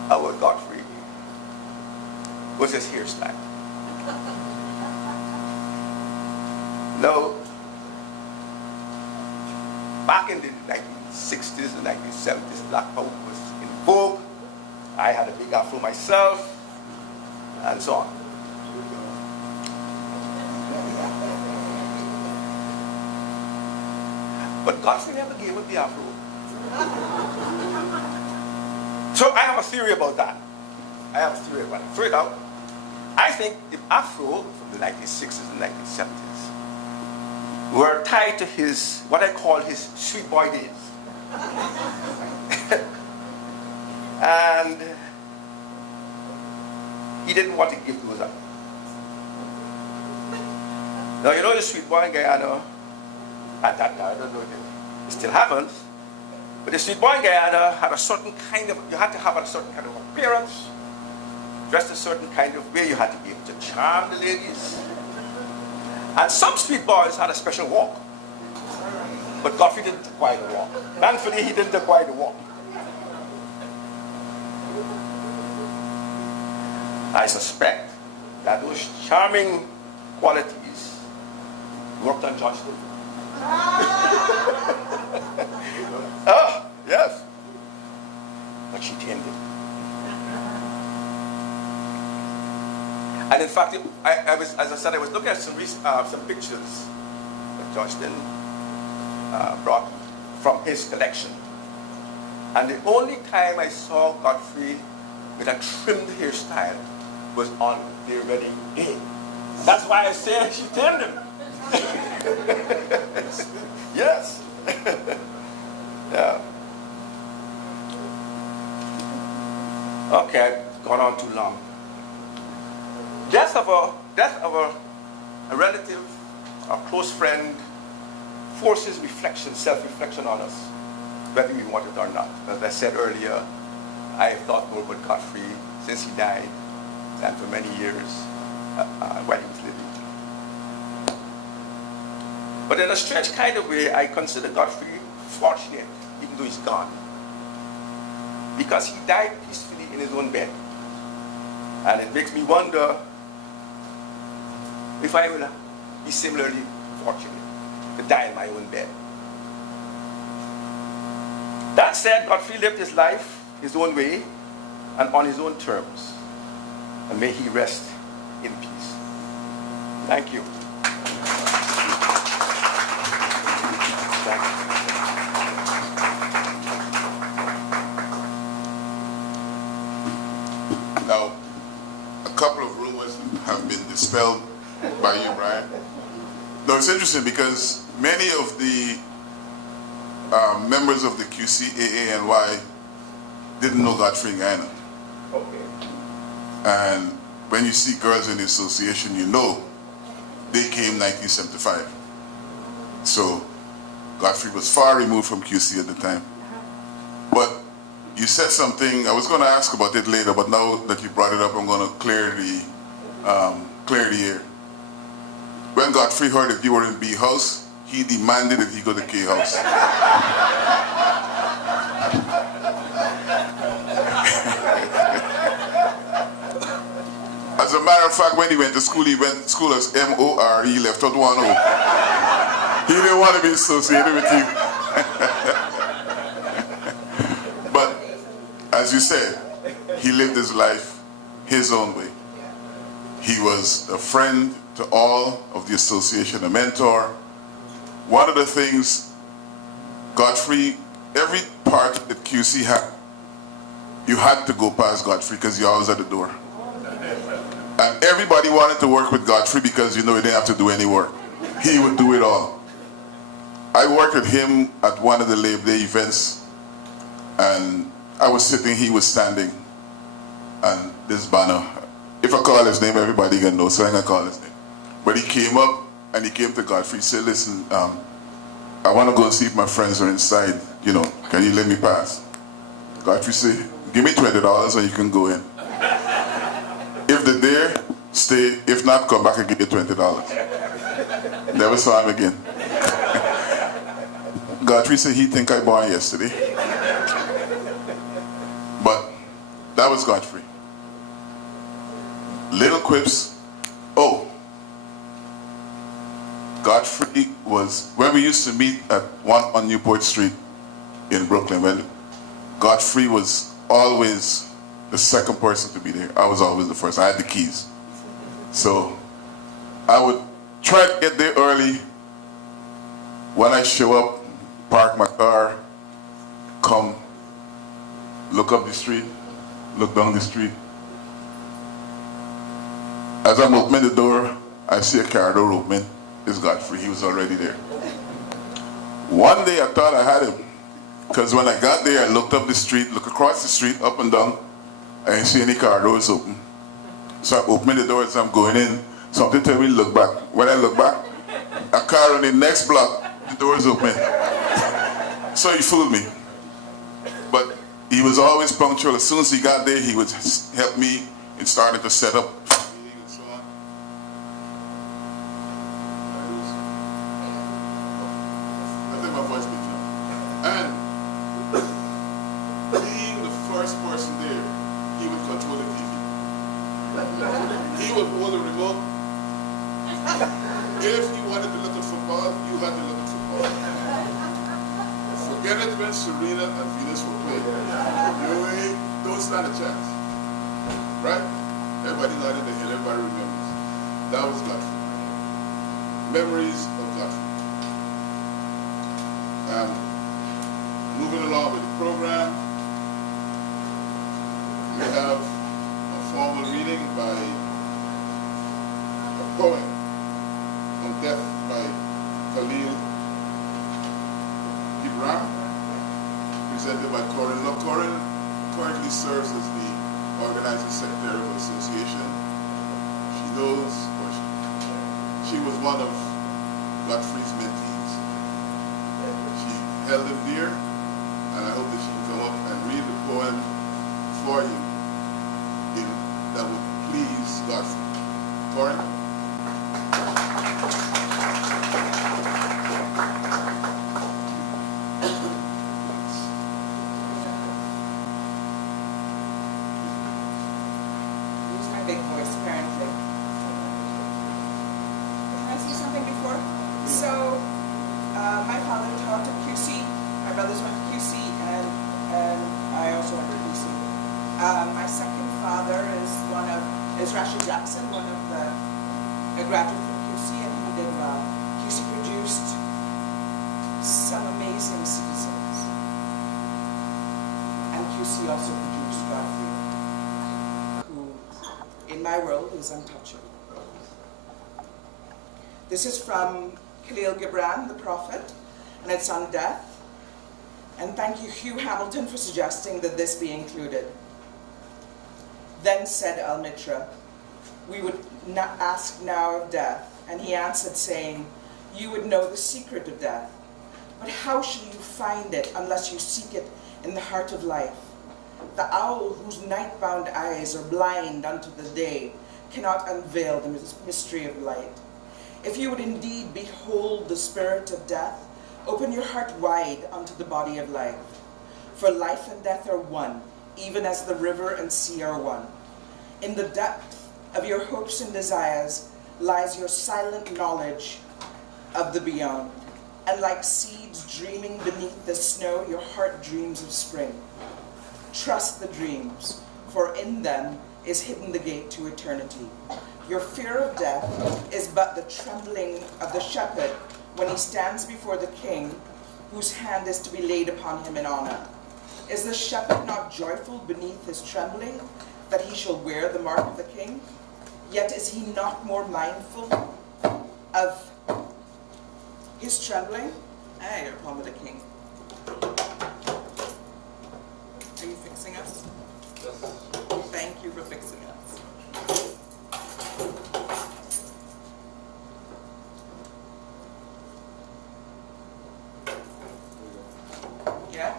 about Godfrey was his hairstyle. Now, back in the 1960s and 1970s, black power was in vogue. I had a big afro myself, and so on. But Godfrey never gave up the afro. So I have a theory about that. Throw it out. I think the afro from the 1960s and 1970s were tied to his, what I call his sweet boy days. And he didn't want to give those up. Now, you know the sweet boy in Guyana, at that time, I don't know if it still happens, but the sweet boy in Guyana had a certain kind of, you had to have a certain kind of appearance, dressed a certain kind of way, you had to be able to charm the ladies. And some sweet boys had a special walk, but Godfrey didn't acquire the walk. Thankfully, he didn't acquire the walk. I suspect that those charming qualities worked on Johnston. Oh, yes. But she tamed it. And in fact, I was, as I said, I was looking at some pictures that Johnston brought from his collection. And the only time I saw Godfrey with a trimmed hairstyle was on their wedding day. That's why I say she tamed him. Yes. Yeah. Okay, I've gone on too long. Death of a relative, a close friend, forces reflection, self-reflection on us, whether we want it or not. As I said earlier, I have thought more about Godfrey since he died than for many years while he was living. But in a strange kind of way, I consider Godfrey fortunate, even though he's gone, because he died peacefully in his own bed. And it makes me wonder if I will be similarly fortunate to die in my own bed. That said, Godfrey lived his life his own way and on his own terms. And may he rest in peace. Thank you. Now, a couple of rumors have been dispelled by you, Brian. Now, it's interesting because many of the members of the QCAANY didn't know Godfrey in Guyana. Okay. And when you see girls in the association, you know they came 1975. So Godfrey was far removed from QC at the time. But you said something, I was going to ask about it later, but now that you brought it up, I'm going to clear the air. When Godfrey heard that you were in B House, he demanded that he go to K House. As a matter of fact, when he went to school as M-O-R, he left out one O. He didn't want to be associated with you. But, as you said, he lived his life his own way. He was a friend to all of the association, a mentor. One of the things, Godfrey, every part that QC had, you had to go past Godfrey because you're always at the door. And everybody wanted to work with Godfrey because, you know, he didn't have to do any work. He would do it all. I worked with him at one of the Labor Day events, and I was sitting, he was standing, and this banner, if I call his name, everybody gonna know, so I'm gonna call his name. But he came up, and he came to Godfrey, he said, listen, I want to go and see if my friends are inside, you know, can you let me pass? Godfrey said, give me $20 and you can go in. If they're there, stay. If not, come back and give you $20. Never saw him again. Godfrey said he think I born yesterday. But that was Godfrey. Little quips. Oh, Godfrey was, when we used to meet at 1 on Newport Street in Brooklyn, when Godfrey was always the second person to be there. I was always the first. I had the keys. So I would try to get there early. When I show up, park my car, come, look up the street, look down the street. As I'm opening the door, I see a car door open. It's Godfrey. He was already there. One day I thought I had him, because when I got there, I looked up the street, looked across the street, up and down. I didn't see any car doors open. So I opened the door as I'm going in. Something told me to look back. When I look back, a car on the next block, the doors open. So he fooled me. But he was always punctual. As soon as he got there, he would help me in starting to set up meeting and so on. I think my voice been jump. And being the first person there, he would control the TV. He would hold the remote. If you wanted to look at football, you had to look at football. Forget it when Serena and Venus were playing. You don't stand a chance. Right? Everybody nodded the hill, everybody remembers. That was Godfrey. Memories of Godfrey. Moving along with the program, we have a formal reading by a poem on death by Khalil Gibran, presented by Corinne. Now, Corinne currently serves as the organizing secretary of the association. She knows, or she was one of Godfrey's mentees. She held him dear, and I hope that she can come up and read the poem for you that would please Godfrey. Corinne? Big voice, apparently. Can I say something before? So, my father taught at QC. My brothers went to QC, and I also went to QC. My second father is Rashid Jackson, a graduate from QC, and he did well. QC produced some amazing citizens, and QC also produced Godfrey, in my world, is untouchable. This is from Khalil Gibran, the prophet, and it's on death. And thank you, Hugh Hamilton, for suggesting that this be included. Then said Al-Mitra, we would not ask now of death. And he answered, saying, you would know the secret of death. But how shall you find it unless you seek it in the heart of life? The owl whose night-bound eyes are blind unto the day cannot unveil the mystery of light. If you would indeed behold the spirit of death, open your heart wide unto the body of life. For life and death are one, even as the river and sea are one. In the depth of your hopes and desires lies your silent knowledge of the beyond. And like seeds dreaming beneath the snow, your heart dreams of spring. Trust the dreams, for in them is hidden the gate to eternity. Your fear of death is but the trembling of the shepherd when he stands before the king, whose hand is to be laid upon him in honor. Is the shepherd not joyful beneath his trembling, that he shall wear the mark of the king? Yet is he not more mindful of his trembling? Ah, you're upon with the king. Are you fixing us? Yes. Thank you for fixing us. Yeah?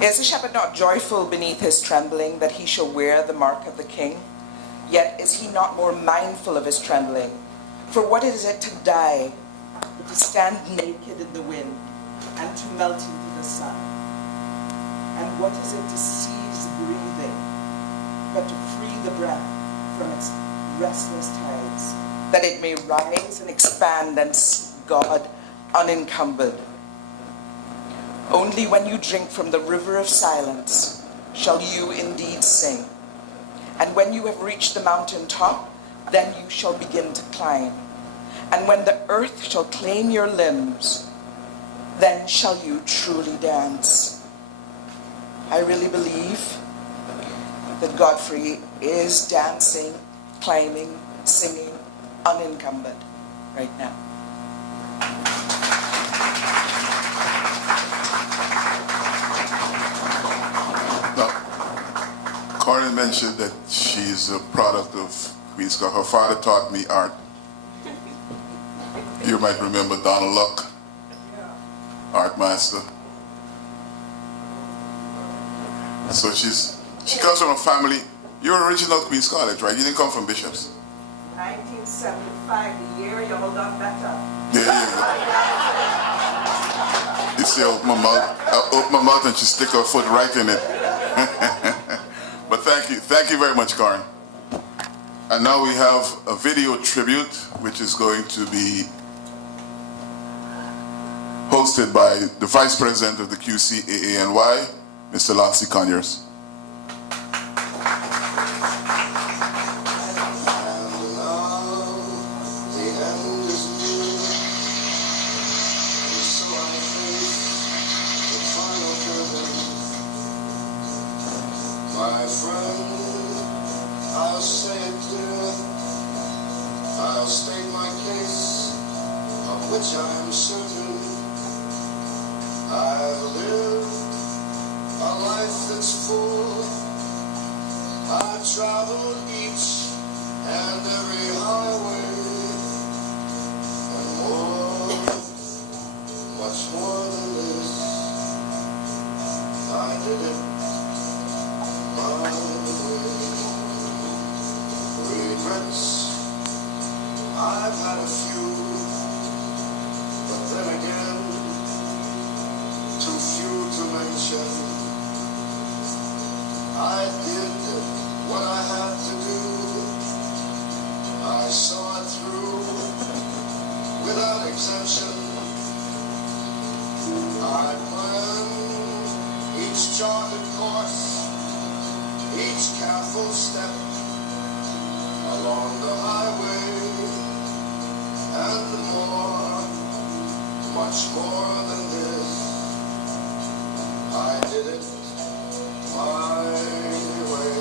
Is the shepherd not joyful beneath his trembling, that he shall wear the mark of the king? Yet is he not more mindful of his trembling? For what is it to die, but to stand naked in the wind, and to melt into the sun? And what is it to cease breathing, but to free the breath from its restless tides, that it may rise and expand and seek God unencumbered? Only when you drink from the river of silence shall you indeed sing. And when you have reached the mountain top, then you shall begin to climb. And when the earth shall claim your limbs, then shall you truly dance. I really believe that Godfrey is dancing, climbing, singing, unencumbered right now. Corinne mentioned that she's a product of Queen's Club. Her father taught me art. You might remember Donald Luck, art master. So she comes from a family. You're original Queen's College, right? You didn't come from Bishop's. 1975, the year you all done better. Yeah, yeah. You see, I open my mouth and she stick her foot right in it. But thank you very much, Karen. And now we have a video tribute, which is going to be hosted by the Vice President of the QCAANY, Mr. Lancey Conyers. My friend, I'll say it clear, I'll state my case, of which I am certain. I've lived a life that's full, I've traveled each and every highway, and more, much more than this, I did it. Regrets, I've had a few, but then again, too few to mention. I did what I had to do, I saw it through without exemption. I planned each charted course, each careful step along the highway, and more, much more than this, I did it my way.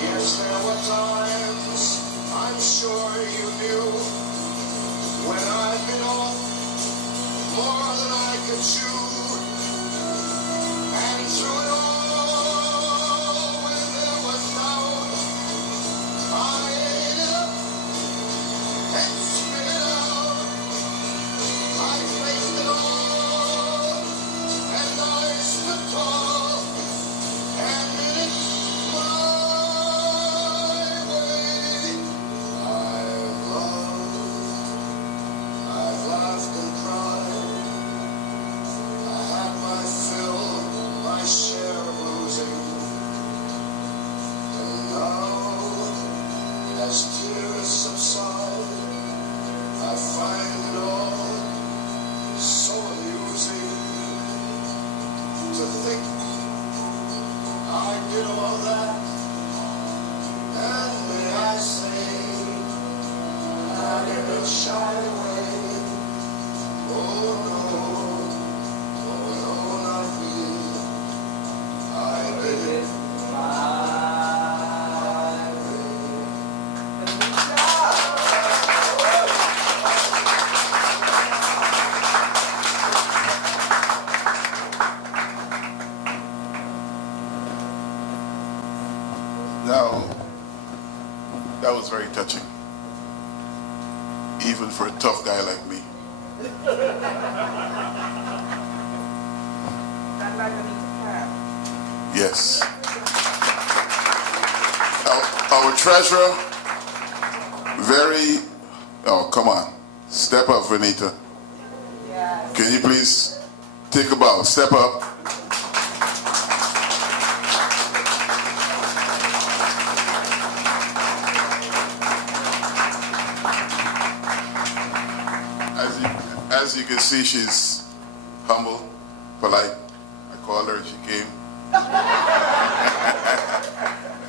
Yes, there were times, I'm sure you knew, when I'd been off more than I could chew, and through it all, I as tears subside, I find it all so amusing to think I did all that, and may I say, I didn't shy away. Oh no, not me. I did it my way. Now, that was very touching, even for a tough guy like me. Yes. Our treasurer, oh, come on. Step up, Vanita. Yes. Can you please take a bow? Step up. As you can see, she's humble, polite. I called her and she came.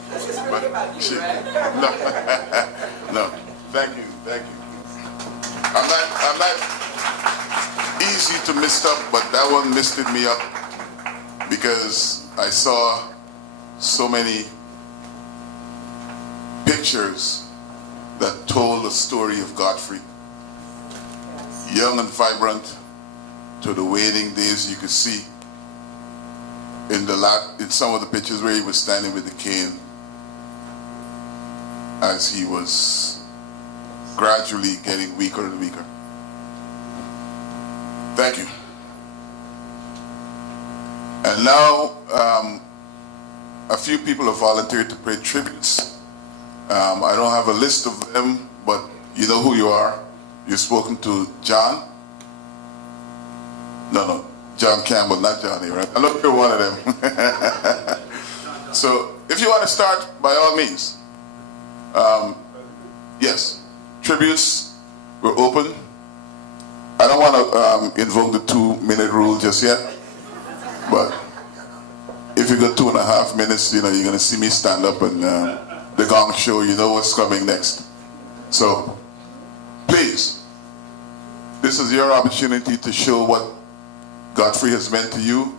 This is really about you, right? No, thank you. I'm not easy to mess up, but that one messed me up because I saw so many pictures that told the story of Godfrey. Young and vibrant to the waning days. You could see in some of the pictures where he was standing with the cane as he was gradually getting weaker and weaker. Thank you. And now a few people have volunteered to pay tributes. I don't have a list of them, but you know who you are. You've spoken to John? No, John Campbell, not Johnny, right? I know you're one of them. So, if you want to start, by all means. Yes, tributes, we're open. I don't want to invoke the 2-minute rule just yet, but if you got 2.5 minutes, you're going to see me stand up and the gong show, you know what's coming next. So, please, this is your opportunity to show what Godfrey has meant to you,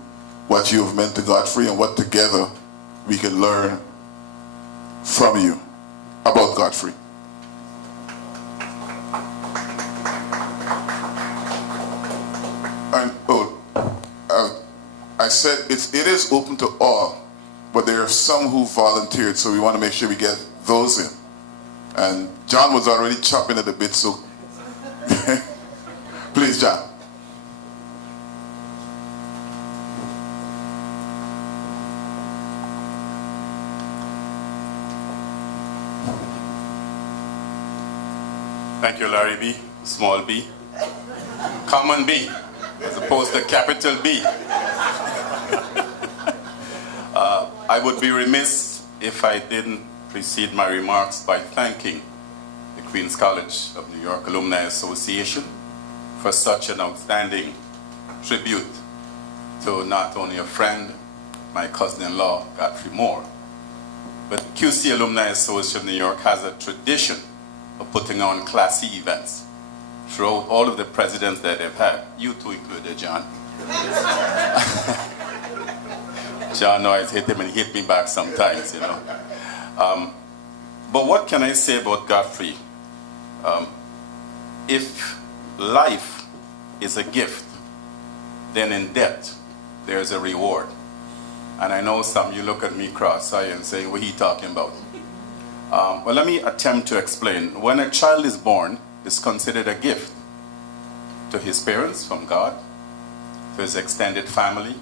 what you have meant to Godfrey, and what together we can learn from you about Godfrey. And I said it is open to all, but there are some who volunteered, so we want to make sure we get those in. And John was already chopping at the bit, so please, John. Thank you, Larry B. Small b. Common B, as opposed to capital B. I would be remiss if I didn't precede my remarks by thanking the Queen's College of New York Alumni Association for such an outstanding tribute to not only a friend, my cousin-in-law, Godfrey Moore, but QC Alumni Association of New York has a tradition of putting on classy events throughout all of the presidents that they've had. You two included, John. John knows hit him and he hit me back sometimes, you know. But what can I say about Godfrey? If life is a gift, then in death, there's a reward. And I know some of you look at me cross-eyed and say, what are you talking about? Well, let me attempt to explain. When a child is born, it's considered a gift to his parents from God, to his extended family,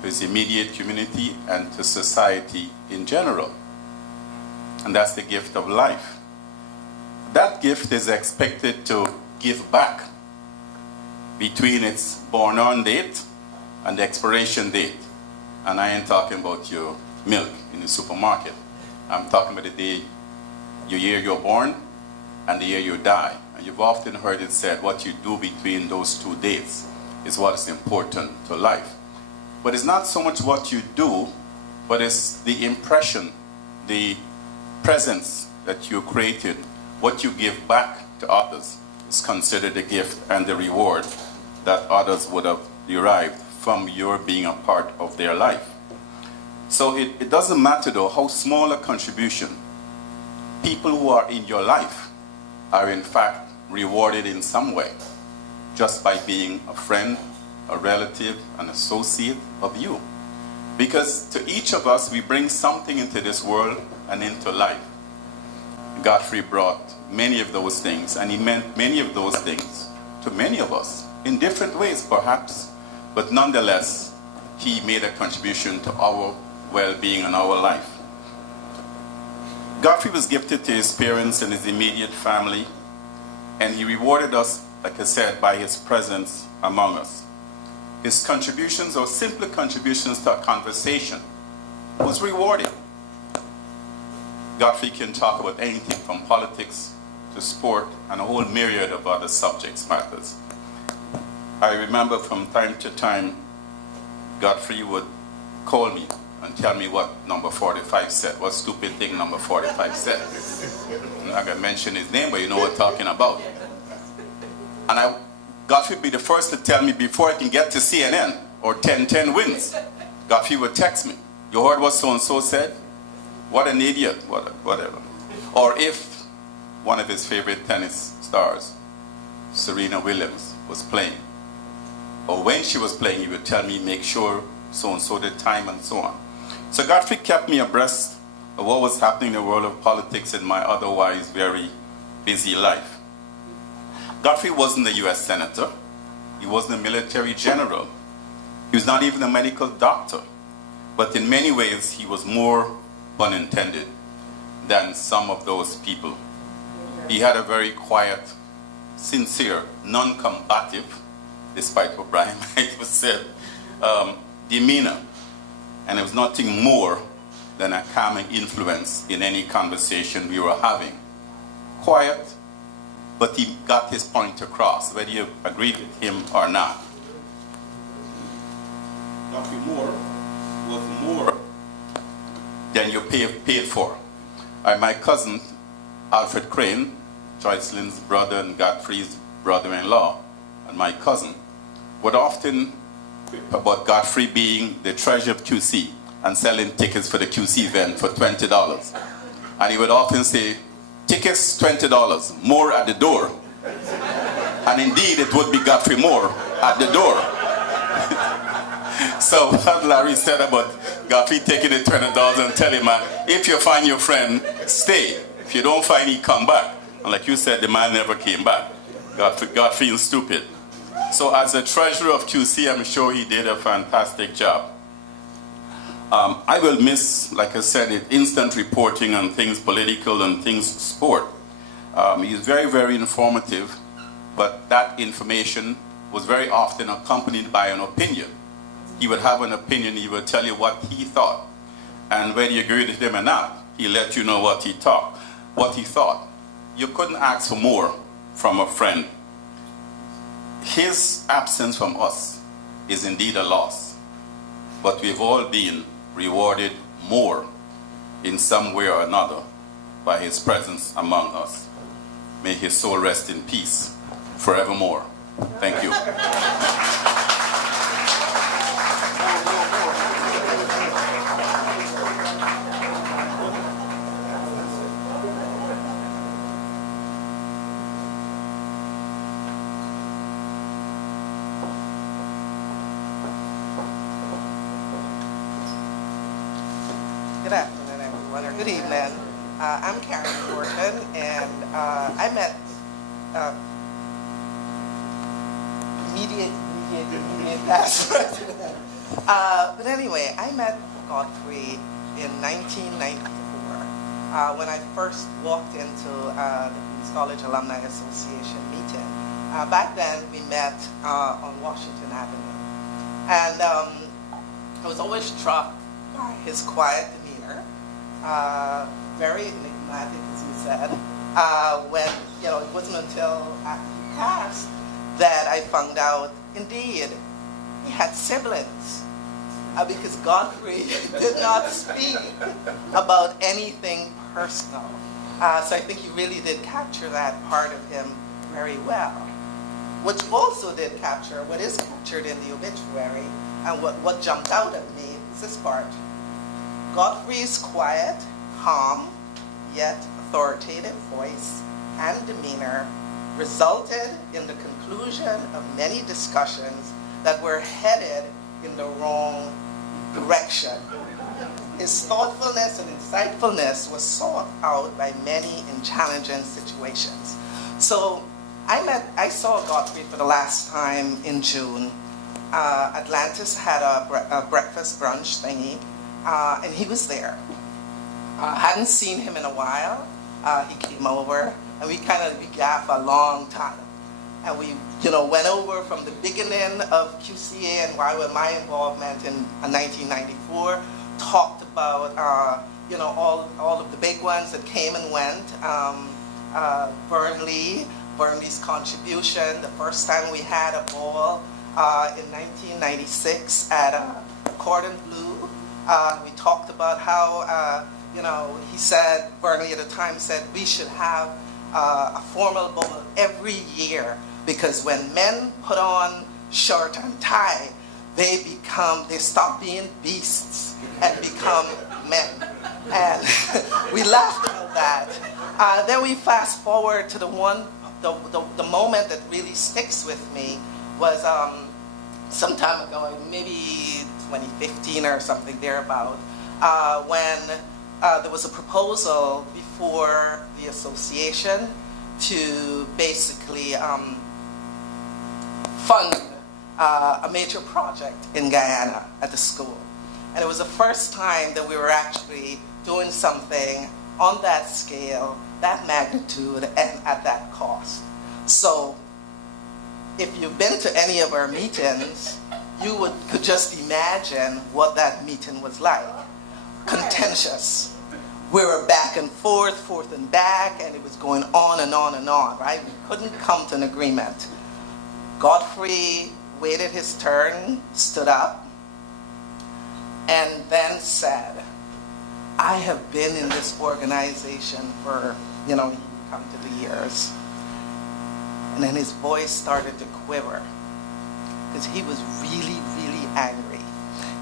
to his immediate community, and to society in general. And that's the gift of life. That gift is expected to give back between its born-on date and the expiration date. And I ain't talking about your milk in the supermarket. I'm talking about the day your year you're born and the year you die. And you've often heard it said what you do between those 2 dates is what is important to life. But it's not so much what you do, but it's the impression, the presence that you created, what you give back to others is considered a gift and the reward that others would have derived from your being a part of their life. So it doesn't matter though how small a contribution, people who are in your life are in fact rewarded in some way just by being a friend, a relative, an associate of you. Because to each of us, we bring something into this world and into life. Godfrey brought many of those things, and he meant many of those things to many of us, in different ways perhaps, but nonetheless, he made a contribution to our well-being and our life. Godfrey was gifted to his parents and his immediate family, and he rewarded us, like I said, by his presence among us. His contributions, or simple contributions to a conversation, was rewarding. Godfrey can talk about anything from politics to sport and a whole myriad of other subjects matters. I remember from time to time, Godfrey would call me and tell me what number 45 said, what stupid thing number 45 said. I'm not going to mention his name, but you know what I'm talking about. And Godfrey would be the first to tell me before I can get to CNN or 10-10 wins. Godfrey would text me, you heard what so-and-so said? What an idiot, whatever. Or if one of his favorite tennis stars, Serena Williams, was playing, or when she was playing, he would tell me, make sure so-and-so the time and so on. So Godfrey kept me abreast of what was happening in the world of politics in my otherwise very busy life. Godfrey wasn't a US senator. He wasn't a military general. He was not even a medical doctor. But in many ways, he was more, pun intended, than some of those people. He had a very quiet, sincere, non-combative, despite what Brian might have said, demeanor. And it was nothing more than a calming influence in any conversation we were having. Quiet, but he got his point across, whether you agreed with him or not. Godfrey Moore was more than you paid for. My cousin, Alfred Crane, Joycelyn's brother and Godfrey's brother-in-law, and my cousin, would often about Godfrey being the treasurer of QC and selling tickets for the QC event for $20. And he would often say, tickets $20, Moore at the door. And indeed, it would be Godfrey Moore at the door. So what Larry said about Godfrey taking the $20 and telling him, if you find your friend, stay. If you don't find him, come back. And like you said, the man never came back. Godfrey is stupid. So as a treasurer of QC, I'm sure he did a fantastic job. I will miss, like I said, instant reporting on things political and things sport. He's very, very informative, but that information was very often accompanied by an opinion. He would have an opinion, he would tell you what he thought. And whether you agreed with him or not, he let you know what he thought. You couldn't ask for more from a friend. His absence from us is indeed a loss, but we've all been rewarded more in some way or another by his presence among us. May his soul rest in peace forevermore. Thank you. Good afternoon, everyone, or good evening. I'm Karen Morgan, and I met immediate past president. But anyway, I met Godfrey in 1994 when I first walked into the Queens College Alumni Association meeting. Back then, we met on Washington Avenue, and I was always struck by his quiet demeanor, very enigmatic enigmatic, as you said. When, it wasn't until after he passed that I found out, indeed, he had siblings. Because Godfrey did not speak about anything personal. So I think he really did capture that part of him very well. What also did capture, what is captured in the obituary, and what jumped out at me is this part. Godfrey's quiet, calm, yet authoritative voice and demeanor resulted in the conclusion of many discussions that were headed in the wrong direction. His thoughtfulness and insightfulness was sought out by many in challenging situations. So I saw Godfrey for the last time in June. Atlantis had a breakfast brunch thingy, and he was there. I hadn't seen him in a while. He came over, and we gaffed a long time. And we, went over from the beginning of QCA and why my involvement in 1994, talked about, all of the big ones that came and went. Burnley's contribution, the first time we had a ball in 1996 at Cordon Bleu. We talked about how, he said, Burnley at the time said, we should have a formal ball every year, because when men put on shirt and tie, they stop being beasts and become men. And we laughed about that. Then we fast forward to the moment that really sticks with me was some time ago, maybe 2015 or something thereabout, when there was a proposal before the association to basically fund a major project in Guyana at the school. And it was the first time that we were actually doing something on that scale, that magnitude, and at that cost. So if you've been to any of our meetings, you could just imagine what that meeting was like. Contentious. We were back and forth and back, and it was going on and on and on, right? We couldn't come to an agreement. Godfrey waited his turn, stood up, and then said, I have been in this organization for, he counted the years. And then his voice started to quiver, because he was really, really angry.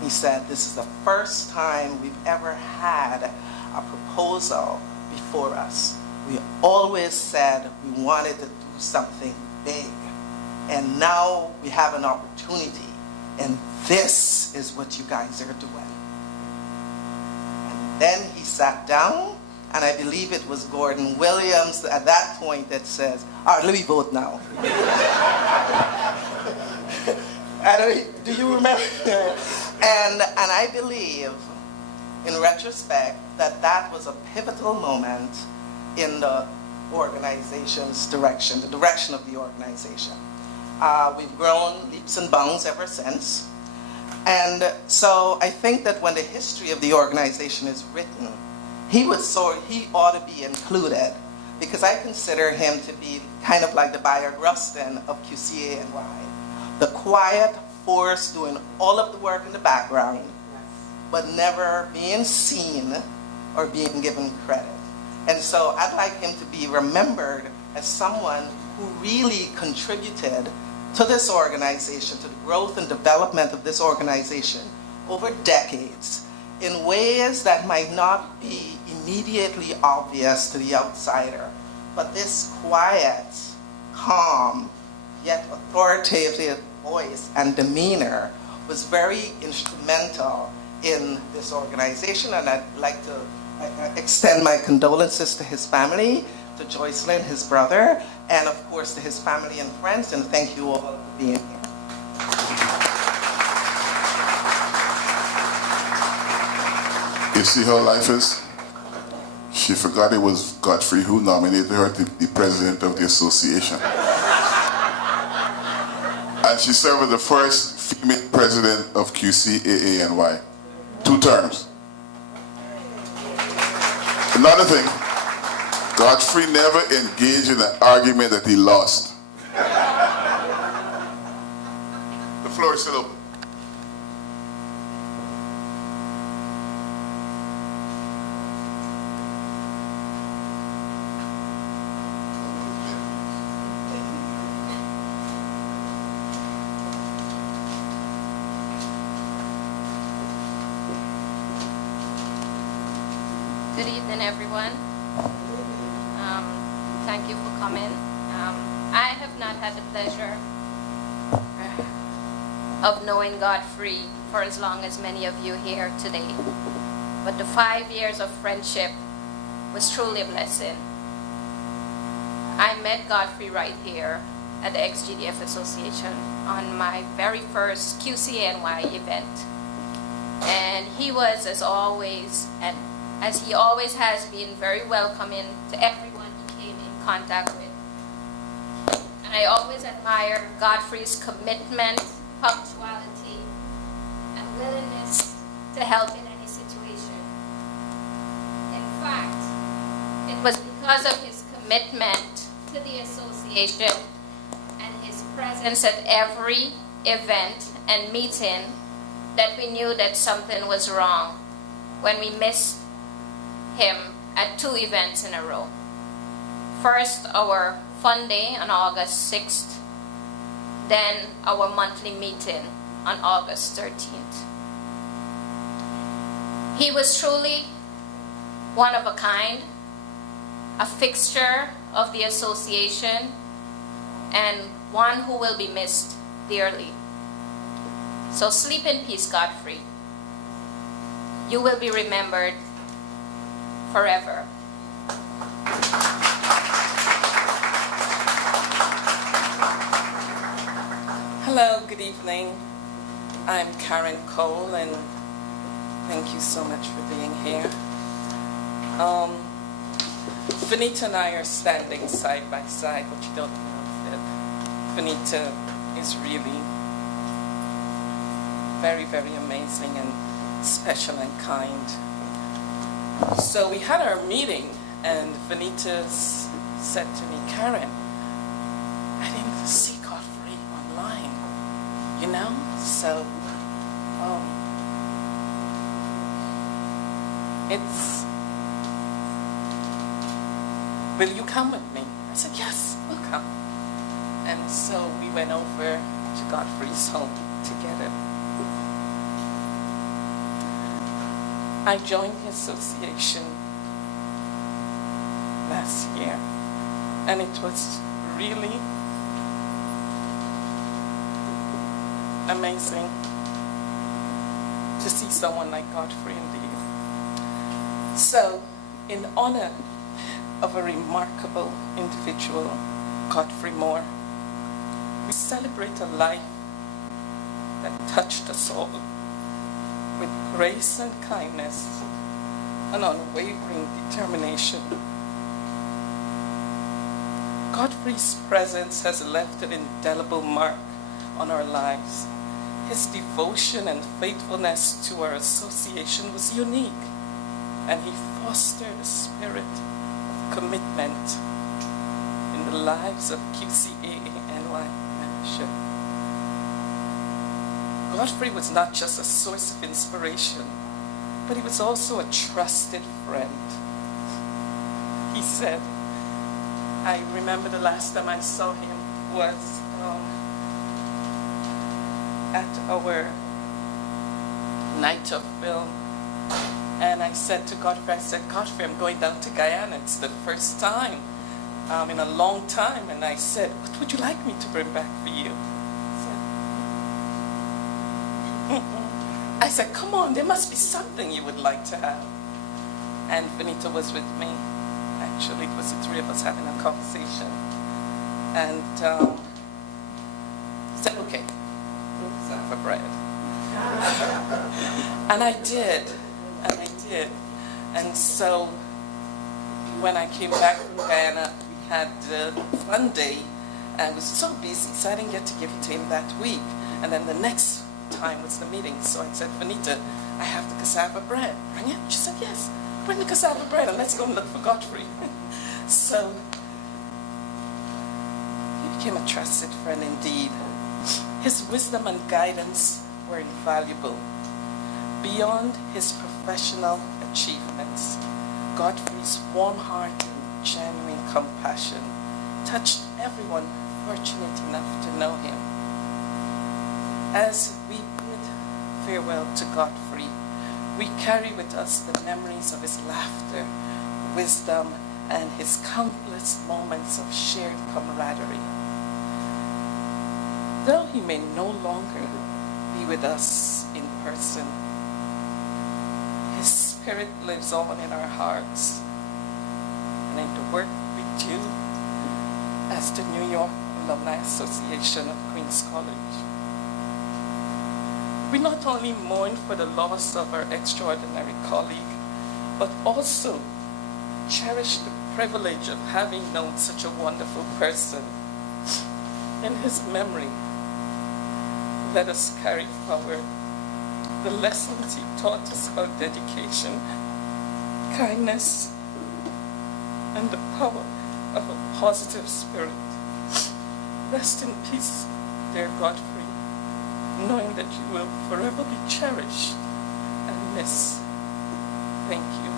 He said, this is the first time we've ever had a proposal before us. We always said we wanted to do something big. And now we have an opportunity. And this is what you guys are doing. And then he sat down, and I believe it was Gordon Williams at that point that says, all right, let me vote now. Do you remember? And I believe, in retrospect, that was a pivotal moment in the organization's direction, the direction of the organization. We've grown leaps and bounds ever since. And so I think that when the history of the organization is written, he ought to be included, because I consider him to be kind of like the Bayard Rustin of QCA-NY. The quiet force doing all of the work in the background, but never being seen or being given credit. And so I'd like him to be remembered as someone who really contributed to this organization, to the growth and development of this organization over decades in ways that might not be immediately obvious to the outsider. But this quiet, calm, yet authoritative voice and demeanor was very instrumental in this organization, and I'd like to extend my condolences to his family, to Joycelyn, his brother, and of course to his family and friends, and thank you all for being here. You see how life is? She forgot it was Godfrey who nominated her to be president of the association. And she served as the first female president of QCAANY. 2 terms. Another thing, Godfrey never engaged in an argument that he lost. The floor is still open. Good evening, everyone. Thank you for coming. I have not had the pleasure of knowing Godfrey for as long as many of you here today. But the 5 years of friendship was truly a blessing. I met Godfrey right here at the ex-GDF Association on my very first QCNY event. And he was, as always, and as he always has been, very welcoming to everyone he came in contact with. And I always admire Godfrey's commitment, punctuality, and willingness to help in any situation. In fact, it was because of his commitment to the association and his presence at every event and meeting that we knew that something was wrong when we missed him at 2 events in a row. First, our fun day on August 6th, then our monthly meeting on August 13th. He was truly one of a kind, a fixture of the association, and one who will be missed dearly. So sleep in peace, Godfrey. You will be remembered forever. Hello, good evening. I'm Karen Cole, and thank you so much for being here. Finita and I are standing side by side. What you don't know is that Finita is really very, very amazing and special and kind. So we had our meeting, and Finita said to me, Karen, I didn't see Godfrey online, you know? So will you come with me? I said, yes, we'll come. And so we went over to Godfrey's home together. I joined the association last year, and it was really amazing to see someone like Godfrey indeed. So, in honor of a remarkable individual, Godfrey Moore, we celebrate a life that touched us all with grace and kindness and unwavering determination. Godfrey's presence has left an indelible mark on our lives. His devotion and faithfulness to our association was unique, and he fostered a spirit of commitment in the lives of QCANY membership. Godfrey was not just a source of inspiration, but he was also a trusted friend. He said, I remember the last time I saw him was at our night of film. And I said to Godfrey, Godfrey, I'm going down to Guyana. It's the first time in a long time. And I said, what would you like me to bring back for you? I said, come on, there must be something you would like to have. And Benita was with me. Actually, it was the three of us having a conversation. And he said, okay, let's have a bread. And I did. And so when I came back from Guyana, we had a fun day. And I was so busy, so I didn't get to give it to him that week. And then the next time was the meeting. So I said, Benita, I have the cassava bread. Bring it? She said, yes. Bring the cassava bread and let's go and look for Godfrey. so he became a trusted friend indeed. His wisdom and guidance were invaluable. Beyond his professional achievements, Godfrey's warm heart and genuine compassion touched everyone fortunate enough to know him. As we bid farewell to Godfrey, we carry with us the memories of his laughter, wisdom, and his countless moments of shared camaraderie. Though he may no longer be with us in person, his spirit lives on in our hearts and in the work we do as the New York Alumni Association of Queens College. We not only mourn for the loss of our extraordinary colleague, but also cherish the privilege of having known such a wonderful person. In his memory, let us carry forward the lessons he taught us about dedication, kindness, and the power of a positive spirit. Rest in peace, dear Godfrey, knowing that you will forever be cherished and missed. Thank you.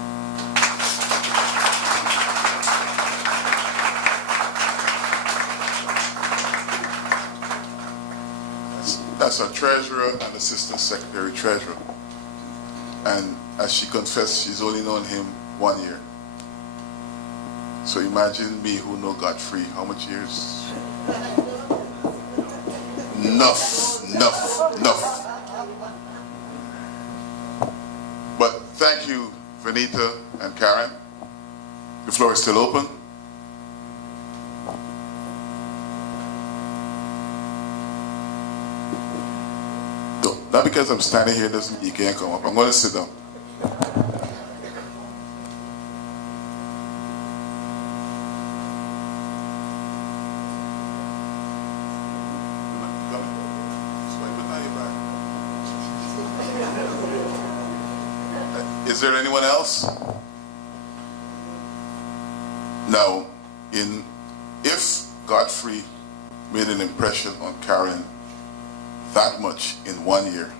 That's our treasurer and assistant secretary treasurer. And as she confessed, she's only known him 1 year. So imagine me who know Godfrey, how much years? Enough. But thank you, Vanita and Karen. The floor is still open. Not because I'm standing here doesn't mean you can't come up. I'm going to sit down. Is there anyone else? Now, if Godfrey made an impression on Karen that much in 1 year,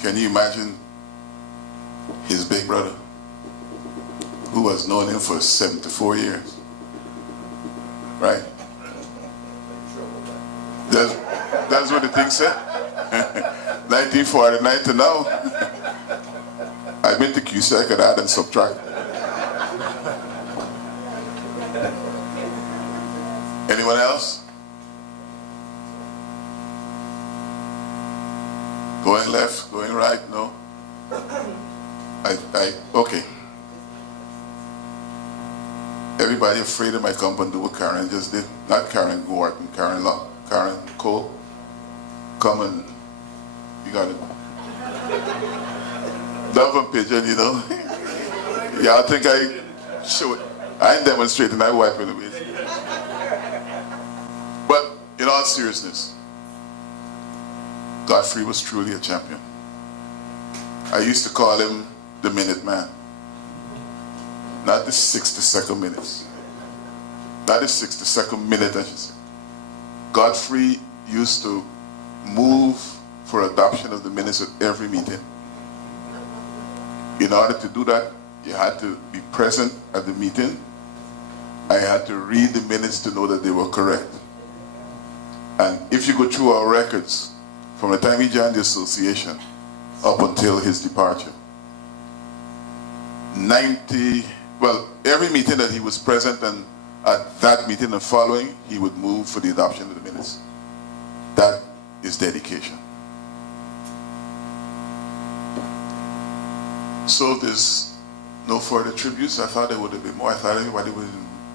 can you imagine his big brother, who has known him for 74 years, right? That's what the thing said. 1949 to now. I've been to QC, I could add and subtract. Anyone else? Going left, going right, no? Okay. Everybody afraid I might come and do what Karen just did. Not Karen Gordon, Karen Locke, Karen Cole. Come and, you got it. Dove and pigeon, you know? Yeah, I think I show it. I ain't demonstrating, I wipe it away. But in all seriousness, Godfrey was truly a champion. I used to call him the Minute Man. Not the 60-second minutes. Not the 60-second minute, I should say. Godfrey used to move for adoption of the minutes at every meeting. In order to do that, you had to be present at the meeting. I had to read the minutes to know that they were correct. And if you go through our records, from the time he joined the association up until his departure, every meeting that he was present, and at that meeting and following, he would move for the adoption of the minutes. That is dedication. So if there's no further tributes, I thought there would have been more. I thought everybody was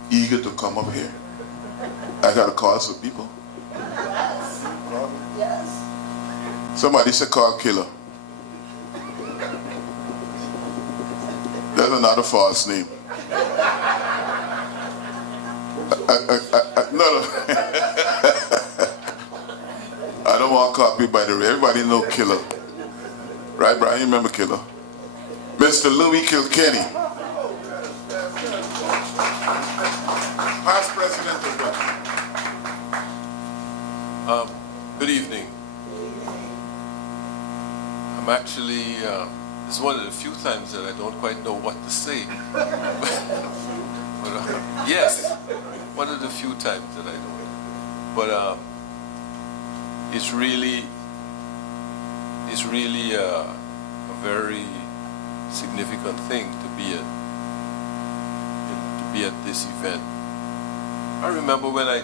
eager to come up here. I got to call some people. Yes. Somebody said call Killer. That's another false name. No. I don't want copy by the way. Everybody know Killer. Right, Brian? You remember Killer? Mr. Louis Kilkenny. actually, it's one of the few times that I don't quite know what to say. But, yes, one of the few times that I know it. But it's really a very significant thing to be at this event. I remember when I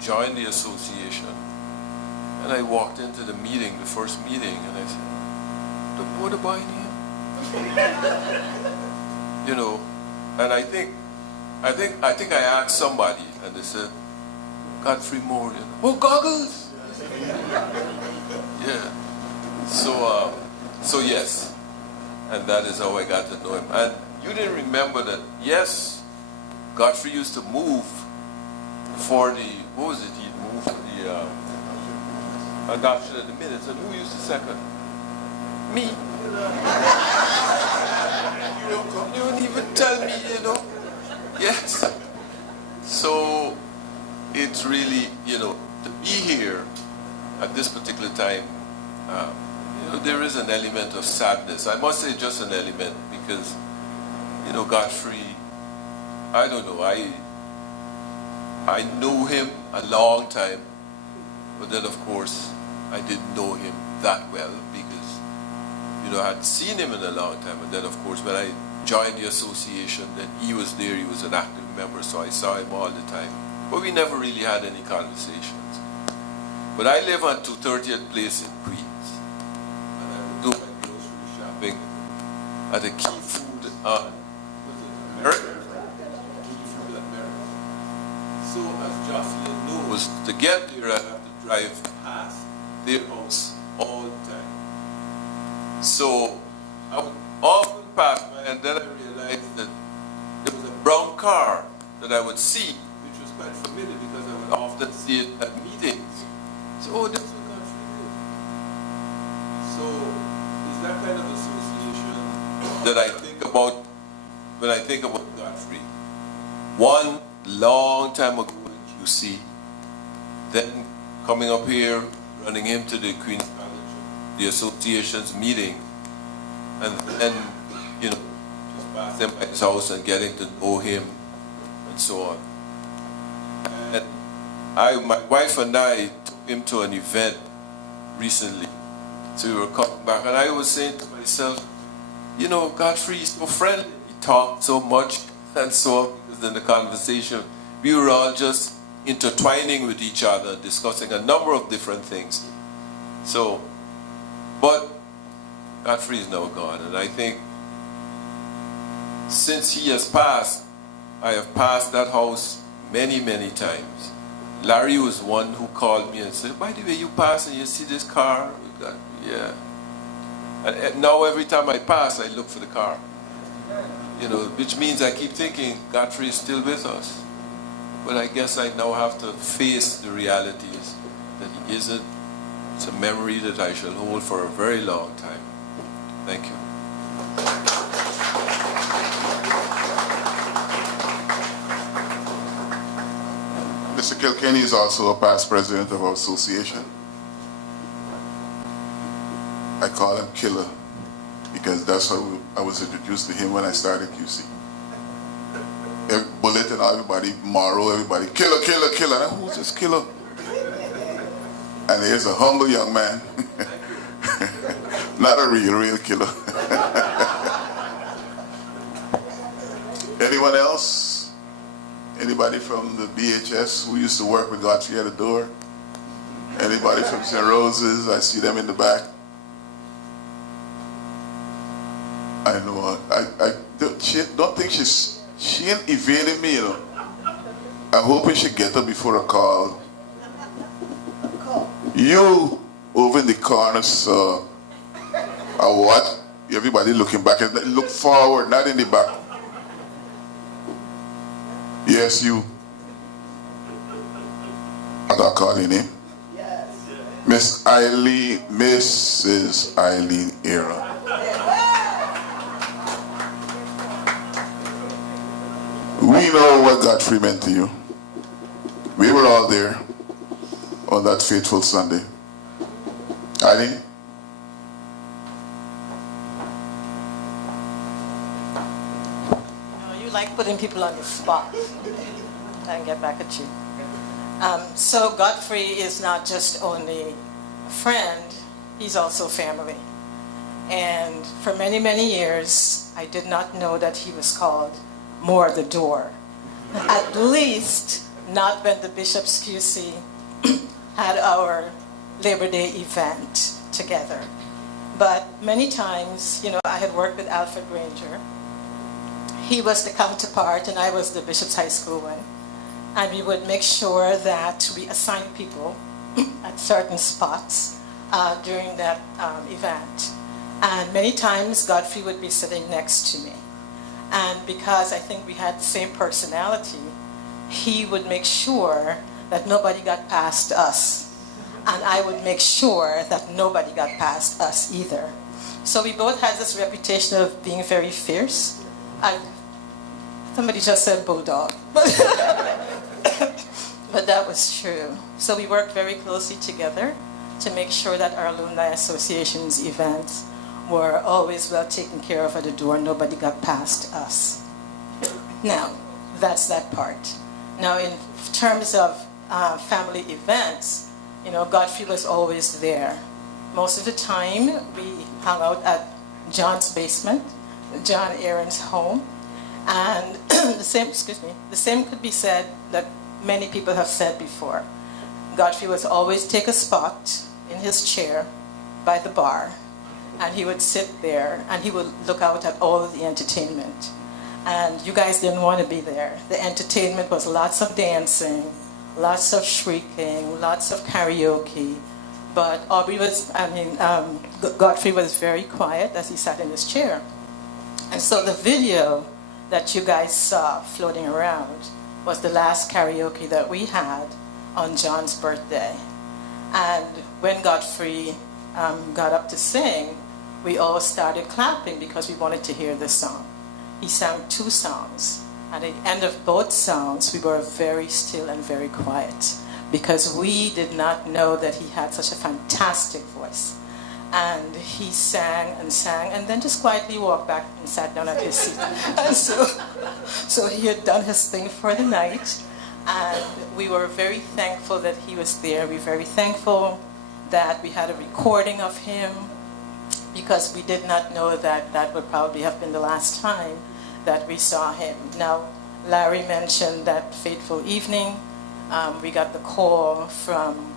joined the association and I walked into the meeting, the first meeting, and I said, "What about him?" You know, and I think I asked somebody, and they said, "Godfrey Moore." You know, "Oh, goggles." Yeah. So yes, and that is how I got to know him. And you didn't remember that? Yes, Godfrey used to move for the, what was it? He'd move for the adoption of the minutes. And who used to second? Me. You don't even tell me, you know. Yes. So it's really, you know, to be here at this particular time, you know, there is an element of sadness. I must say just an element, because, you know, Godfrey, I don't know, I knew him a long time, but then of course I didn't know him that well, because, you know, I had seen him in a long time, and then of course when I joined the association, then he was there, he was an active member, so I saw him all the time, but we never really had any conversations. But I live on 230th Place in Queens, and I would do my grocery shopping at a Key Food on America. So as Jocelyn knows, to get there I have to drive past their house all the time. So I would often pass by, and then I realized that there was a brown car that I would see, which was quite familiar because I would often see it at meetings. So, oh, this is what Godfrey did. So it's that kind of association that I think about when I think about Godfrey. One long time ago in QC, then coming up here, running him to the Queen's College, the association's meeting, and you know, just pass him by his house and getting to know him and so on. And my wife and I took him to an event recently, so we were coming back, and I was saying to myself, you know, Godfrey is so friendly, he talked so much and so on, because in the conversation we were all just intertwining with each other, discussing a number of different things. So, but Godfrey is now gone, and I think since he has passed, I have passed that house many, many times. Larry was one who called me and said, "By the way, you pass and you see this car?" Yeah. And now every time I pass, I look for the car. You know, which means I keep thinking Godfrey is still with us. But I guess I now have to face the realities that he isn't. It's a memory that I shall hold for a very long time. Thank you. Mr. Kilkenny is also a past president of our association. I call him Killer because that's how I was introduced to him when I started QC. Bullet and everybody, Morrow, everybody, Killer, Killer, Killer. And who's this Killer? And here's a humble young man. Not a real killer. Anyone else? Anybody from the BHS who used to work with Godfrey at the door? Anybody from St. Rose's? I see them in the back. I know. I don't think she ain't evading me, you know. I'm hoping she get her before a call. You over in the corner, sir. What? Everybody looking back. Look forward, not in the back. Yes, you. I got calling him. Yes. Miss Eileen, Mrs. Eileen Era. We know what Godfrey meant to you. We were all there on that fateful Sunday. Eileen? like putting people on the spot and get back at you. So Godfrey is not just only a friend, he's also family. And for many, many years, I did not know that he was called Moore the Door. At least not when the Bishop's QC had our Labor Day event together. But many times, you know, I had worked with Alfred Granger. He was the counterpart and I was the Bishop's High School one. And we would make sure that we assigned people at certain spots during that event. And many times Godfrey would be sitting next to me. And because I think we had the same personality, he would make sure that nobody got past us. And I would make sure that nobody got past us either. So we both had this reputation of being very fierce. Somebody just said bulldog. But that was true. So we worked very closely together to make sure that our Alumni Association's events were always well taken care of at the door. Nobody got past us. Now, that's that part. Now, in terms of family events, you know, Godfrey was always there. Most of the time, we hung out at John's basement, John Aaron's home. And the same could be said that many people have said before. Godfrey would always take a spot in his chair by the bar, and he would sit there and he would look out at all of the entertainment. And you guys didn't want to be there. The entertainment was lots of dancing, lots of shrieking, lots of karaoke. But Godfrey was very quiet as he sat in his chair. And so the video that you guys saw floating around was the last karaoke that we had on John's birthday. And when Godfrey got up to sing, we all started clapping because we wanted to hear the song. He sang 2 songs. At the end of both songs, we were very still and very quiet because we did not know that he had such a fantastic voice. And he sang, and then just quietly walked back and sat down at his seat. And so he had done his thing for the night, and we were very thankful that he was there. We were very thankful that we had a recording of him, because we did not know that that would probably have been the last time that we saw him. Now, Larry mentioned that fateful evening. We got the call from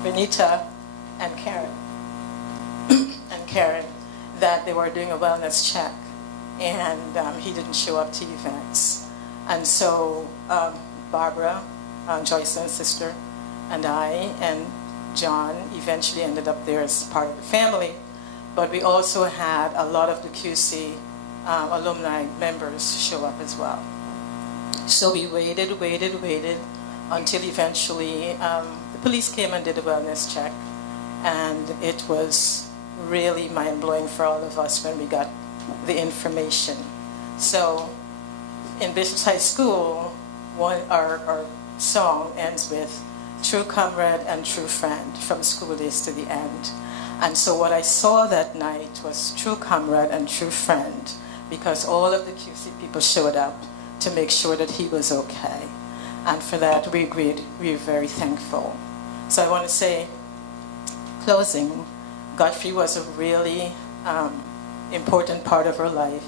Benita and Karen, that they were doing a wellness check, and he didn't show up to events. And so Barbara, Joyce's sister, and I, and John eventually ended up there as part of the family. But we also had a lot of the QC alumni members show up as well. So we waited until eventually the police came and did a wellness check, and it was really mind-blowing for all of us when we got the information. So in Bishop's High School, our song ends with true comrade and true friend from school days to the end. And so what I saw that night was true comrade and true friend, because all of the QC people showed up to make sure that he was okay. And for that, we agreed. We were very thankful. So I want to say, closing, Godfrey was a really important part of our life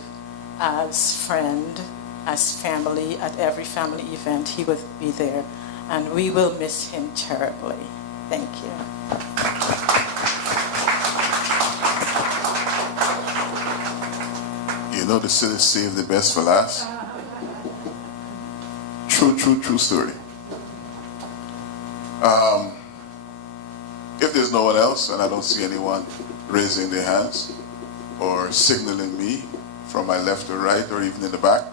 as friend, as family. At every family event, he would be there. And we will miss him terribly. Thank you. You know, the city saved the best for last. True story. If there's no one else, and I don't see anyone raising their hands or signaling me from my left or right or even in the back,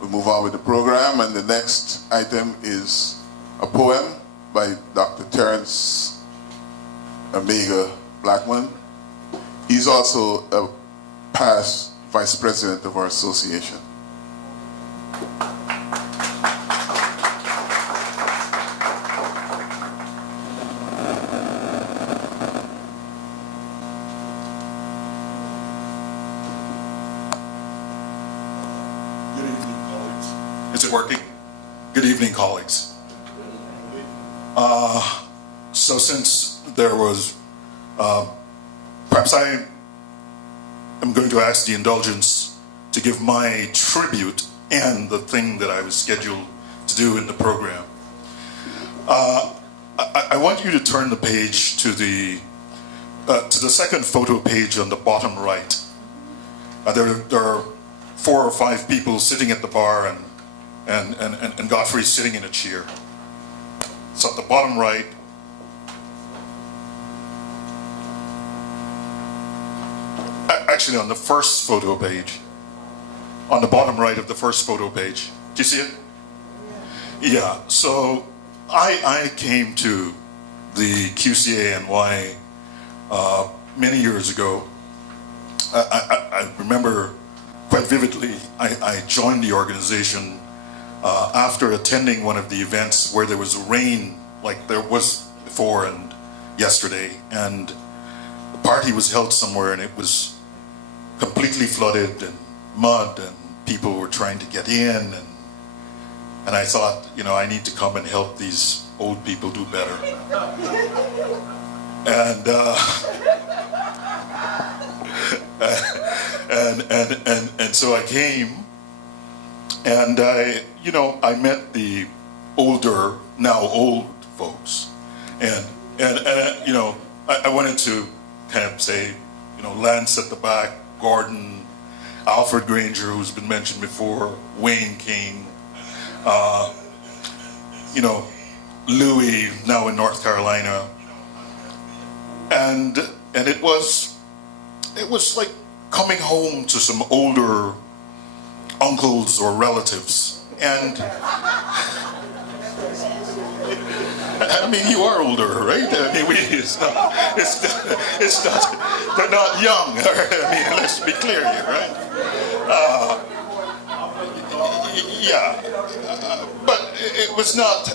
we move on with the program, and the next item is a poem by Dr. Terrence Omega Blackman. He's also a past vice president of our association. Is it working? Good evening, colleagues. So since there was, perhaps I am going to ask the indulgence to give my tribute and the thing that I was scheduled to do in the program. I want you to turn the page to the second photo page on the bottom right. There are 4 or 5 people sitting at the bar, and Godfrey sitting in a chair. So at the bottom right, actually on the first photo page, on the bottom right of the first photo page, do you see it? Yeah. So I came to the QCANY many years ago. I remember quite vividly, I joined the organization after attending one of the events where there was rain like there was before and yesterday, and the party was held somewhere and it was completely flooded and mud and people were trying to get in, and I thought, you know, I need to come and help these old people do better. And so I came, and I met the older, now old folks, and I wanted to kind of say, Lance at the back, Gordon, Alfred Granger, who's been mentioned before, Wayne King, Louis, now in North Carolina, and it was like coming home to some older uncles or relatives, and I mean, you are older, right? I mean, it's not, they're not young. I mean, let's be clear here, right? Yeah, but it was not.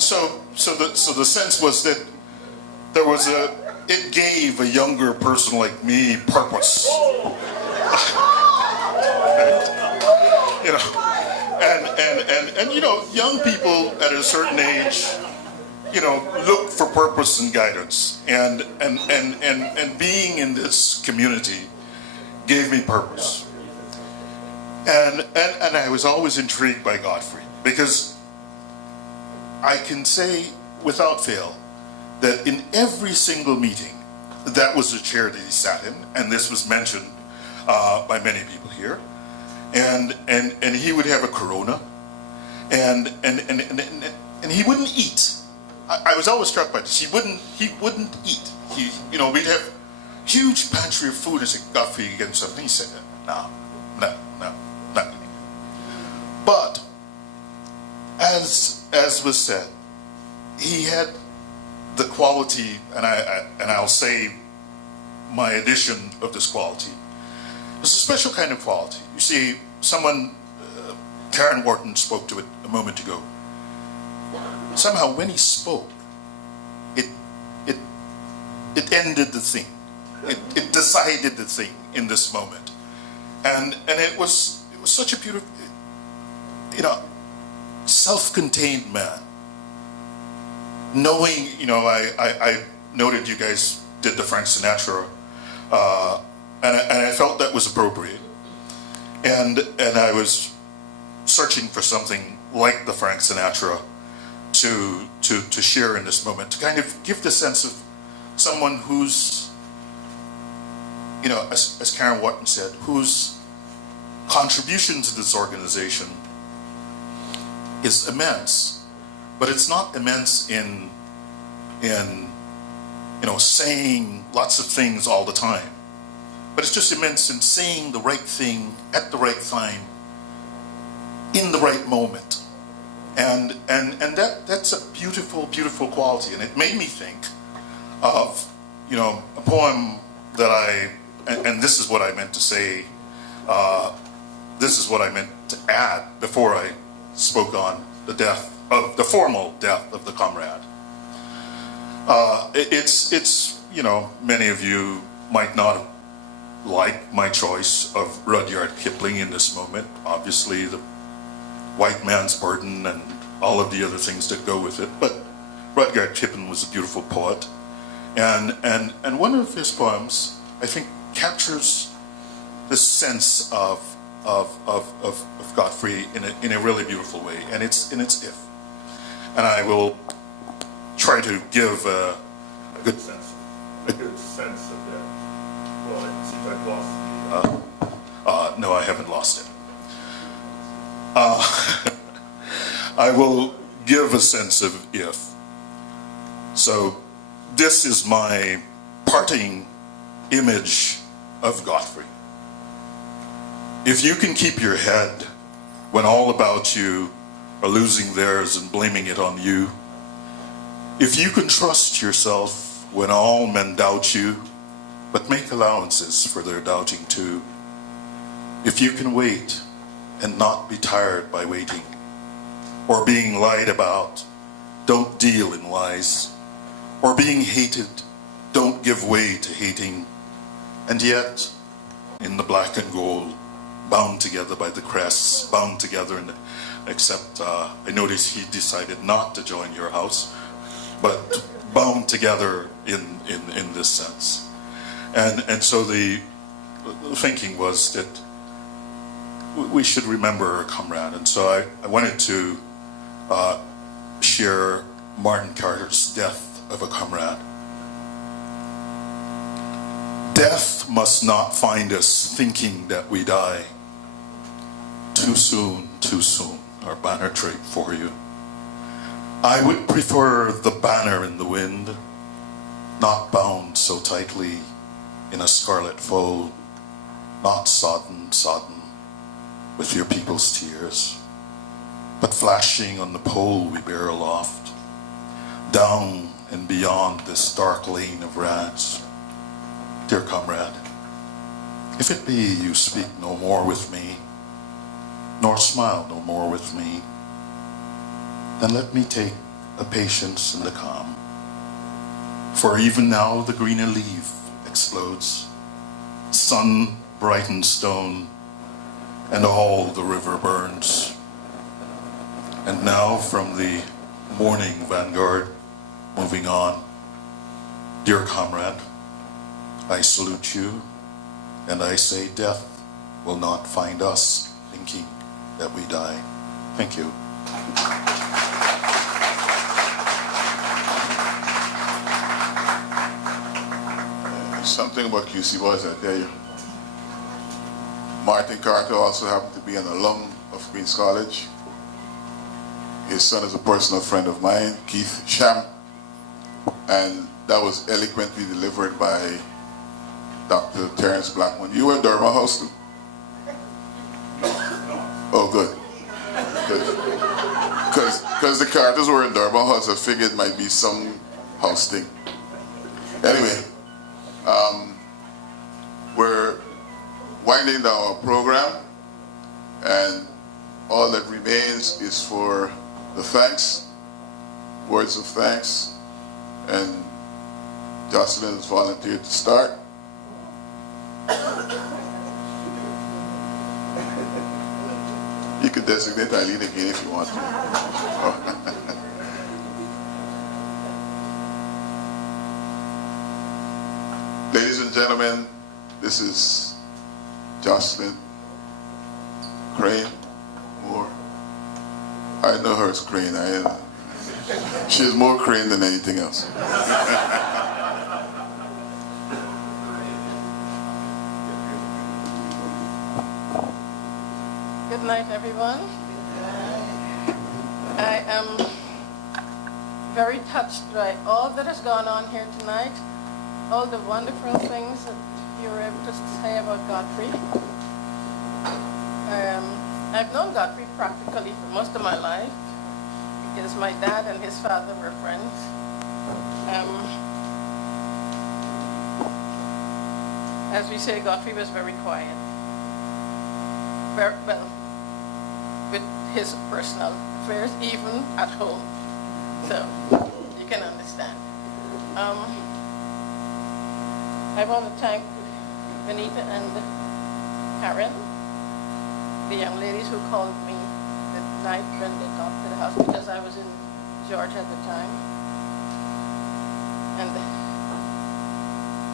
So the sense was that there was it gave a younger person like me purpose. And young people at a certain age, look for purpose and guidance, and being in this community gave me purpose. And I was always intrigued by Godfrey, because I can say without fail that in every single meeting, that was the chair that he sat in, and this was mentioned by many people here, and he would have a Corona, and he wouldn't eat. I was always struck by this. He wouldn't eat. We'd have huge pantry of food. I said, Godfrey, you getting something? He said, no, not eating. But as was said, he had the quality, and I'll say my addition of this quality. It's a special kind of quality. You see, someone, Karen Wharton spoke to it a moment ago. Somehow when he spoke, it ended the thing. It decided the thing in this moment. And it was such a beautiful, self-contained man. Knowing, I noted you guys did the Frank Sinatra, and I felt that was appropriate. And I was searching for something like the Frank Sinatra to share in this moment, to kind of give the sense of someone who's, as Karen Wharton said, whose contribution to this organization is immense, but it's not immense in saying lots of things all the time, but it's just immense in saying the right thing at the right time in the right moment. And that's a beautiful, beautiful quality. And it made me think of, a poem that and this is what I meant to say, this is what I meant to add before I spoke on the formal death of the comrade. It's many of you might not like my choice of Rudyard Kipling in this moment. Obviously, the white man's burden and all of the other things that go with it. But Rudyard Kipling was a beautiful poet. And one of his poems, I think, captures the sense of Godfrey in a really beautiful way, and it's If. And I will try to give a good sense of that. Well, I see if I've lost no, I haven't lost it. I will give a sense of If. So this is my parting image of Godfrey. If you can keep your head when all about you are losing theirs and blaming it on you, if you can trust yourself when all men doubt you, but make allowances for their doubting too, if you can wait and not be tired by waiting, or being lied about, don't deal in lies, or being hated, don't give way to hating, and yet, in the black and gold, bound together by the crests, bound together, except I noticed he decided not to join your house, but bound together in this sense. And so the thinking was that we should remember our comrade. And so I wanted to share Martin Carter's Death of a Comrade. Death must not find us thinking that we die. Too soon, our banner trait for you. I would prefer the banner in the wind, not bound so tightly in a scarlet fold, not sodden with your people's tears, but flashing on the pole we bear aloft, down and beyond this dark lane of rags. Dear comrade, if it be you speak no more with me, nor smile no more with me, then let me take a patience in the calm. For even now the greener leaf explodes, sun brightened stone, and all the river burns. And now from the morning vanguard, moving on, dear comrade, I salute you, and I say death will not find us thinking that we die. Thank you. Something about QC boys, I tell you. Martin Carter also happened to be an alum of Queen's College. His son is a personal friend of mine, Keith Sham, and that was eloquently delivered by Dr. Terrence Blackman. You were at Durham House too? Oh, good. Because the Carters were in Durham House, I figured it might be some house thing. Anyway, we're winding down our program, and all that remains is for the thanks, words of thanks, and Jocelyn has volunteered to start. You could designate Eileen again if you want to. Ladies and gentlemen, this is Jocelyn Crane Moore. I know her as Crane. She's more Crane than anything else. Good night, everyone. I am very touched by all that has gone on here tonight, all the wonderful things that you were able to say about Godfrey. I've known Godfrey practically for most of my life because my dad and his father were friends. As we say, Godfrey was very quiet. Very well, with his personal affairs, even at home. So, you can understand. I want to thank Benita and Karen, the young ladies who called me night when they got to the house, because I was in Georgia at the time. And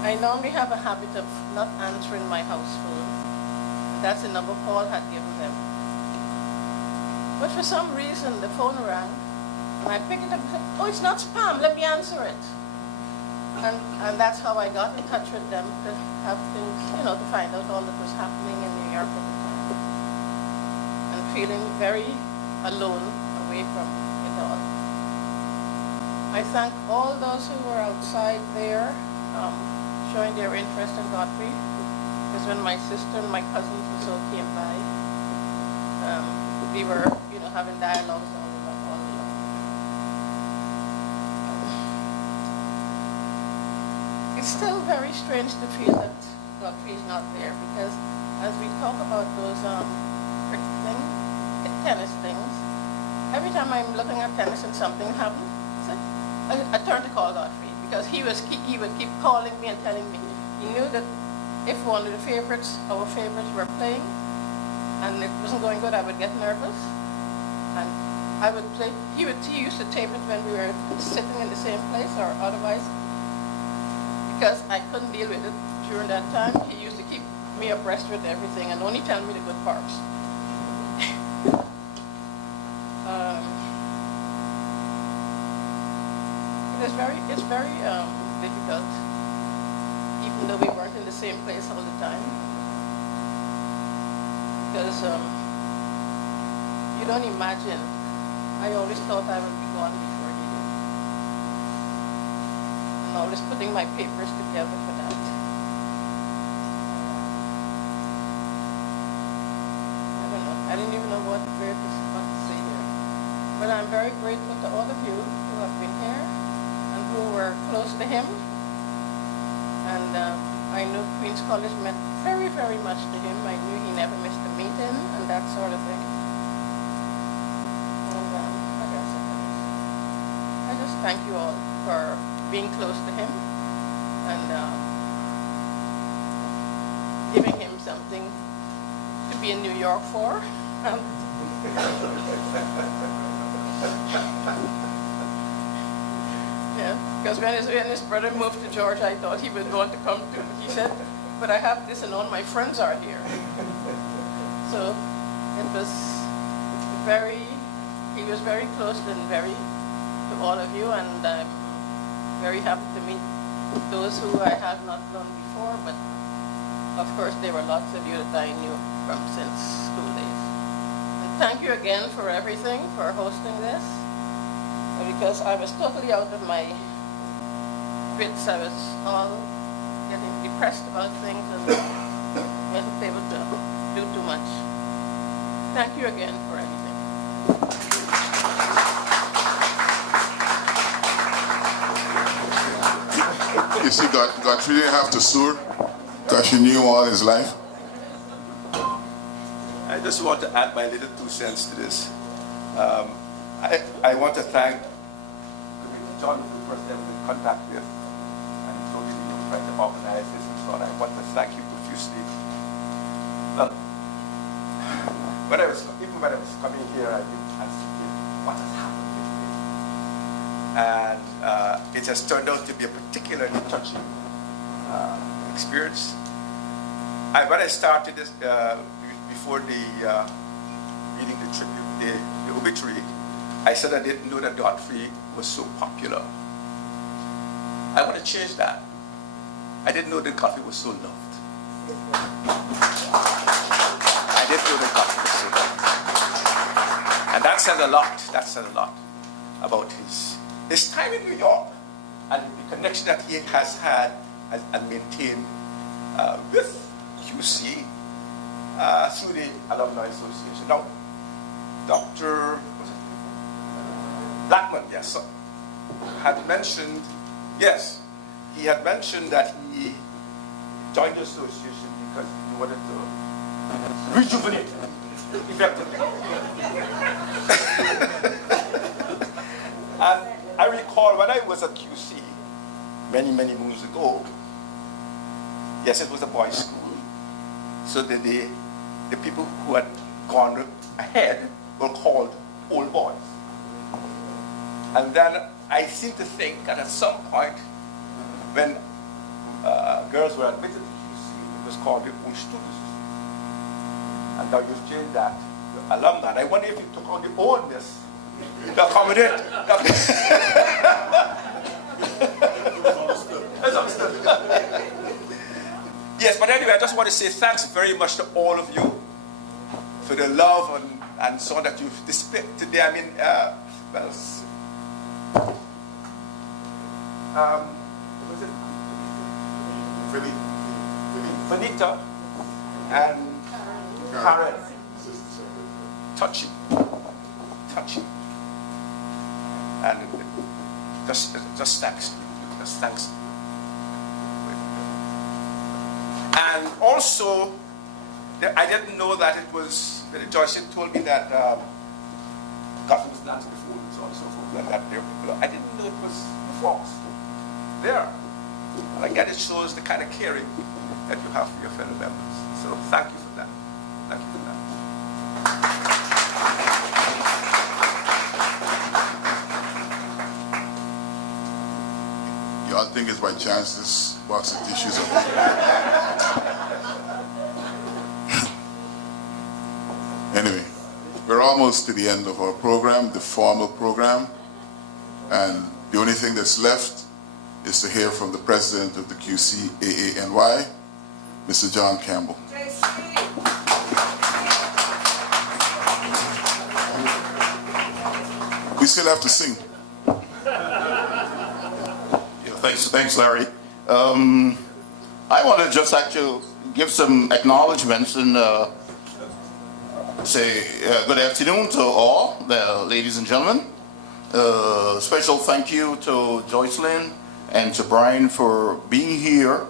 I normally have a habit of not answering my house phone. That's the number Paul had given them. But for some reason, the phone rang, and I picked it up and said, "Oh, it's not spam, let me answer it." And that's how I got in touch with them, to have things, to find out all that was happening in New York at the time. And feeling very alone away from it all. I thank all those who were outside there, showing their interest in Godfrey. Because when my sister and my cousins also came by, we were, having dialogues all along. It's still very strange to feel that Godfrey is not there, because as we talk about those tennis things, every time I'm looking at tennis and something happens, I turn to call Godfrey, because he would keep calling me and telling me. He knew that if one of our favorites were playing, and it wasn't going good, I would get nervous, and I would play. He used to tape it when we were sitting in the same place, or otherwise, because I couldn't deal with it during that time. He used to keep me abreast with everything and only tell me the good parts. It's very difficult, even though we weren't in the same place all the time, because you don't imagine. I always thought I would be gone before he did, and always putting my papers together for that. I don't know. I didn't even know what to say here, but I'm very grateful to all of you who have been here, who were close to him, and I knew Queen's College meant very, very much to him. I knew he never missed a meeting and that sort of thing. And what else? I just thank you all for being close to him and giving him something to be in New York for. Yeah, because when his brother moved to Georgia, I thought he was going to come too. He said, "But I have this and all my friends are here." So it was he was very close and to all of you, and I'm very happy to meet those who I have not known before, but of course there were lots of you that I knew from since school days. And thank you again for everything, for hosting this. Because I was totally out of my wits. I was all getting depressed about things and wasn't able to do too much. Thank you again for everything. You see, Godfrey didn't have to sue because she knew all his life. I just want to add my little 2 cents to this. I want to thank John, who first ever in contact with, and told me he was trying to organize this and so on. I want to thank you profusely. Even when I was coming here, I didn't anticipate what has happened with me. And it has turned out to be a particularly touching experience. When I started this, before reading the obituary, I said I didn't know that Godfrey was so popular. I want to change that. I didn't know that Godfrey was so loved. I didn't know that Godfrey was so loved. And that said a lot. That said a lot about his time in New York and the connection that he has had and maintained with QC through the Alumni Association. Now, Dr. Blackman, yes, had mentioned, yes, he had mentioned that he joined the association because he wanted to rejuvenate effectively. And I recall when I was at QC many, many moons ago, yes, it was a boys' school, so the people who had gone ahead were called old boys. And then I seem to think that at some point, when girls were admitted to QC, it was called the old students. And now you've changed that to alumni. I wonder if you took on the oldness to accommodate. Yes, but anyway, I just want to say thanks very much to all of you for the love and so on that you've displayed today. I mean, well, was it Vanita and Karen? Touchy. And just thanks. Just thanks. And also, I didn't know that it was, Joyce told me that Godfrey was dancing before and so on and so forth. And that I didn't know it was false. There. And again, it shows the kind of caring that you have for your fellow members. So thank you for that. Thank you for that. Y'all think it's by chance this box of tissues are Anyway, we're almost to the end of our program, the formal program, and the only thing that's left is to hear from the president of the QCAANY, Mr. John Campbell. We still have to sing. Thanks, Larry. I want to just actually give some acknowledgments and say good afternoon to all, ladies and gentlemen. Special thank you to Joycelyn and to Brian for being here.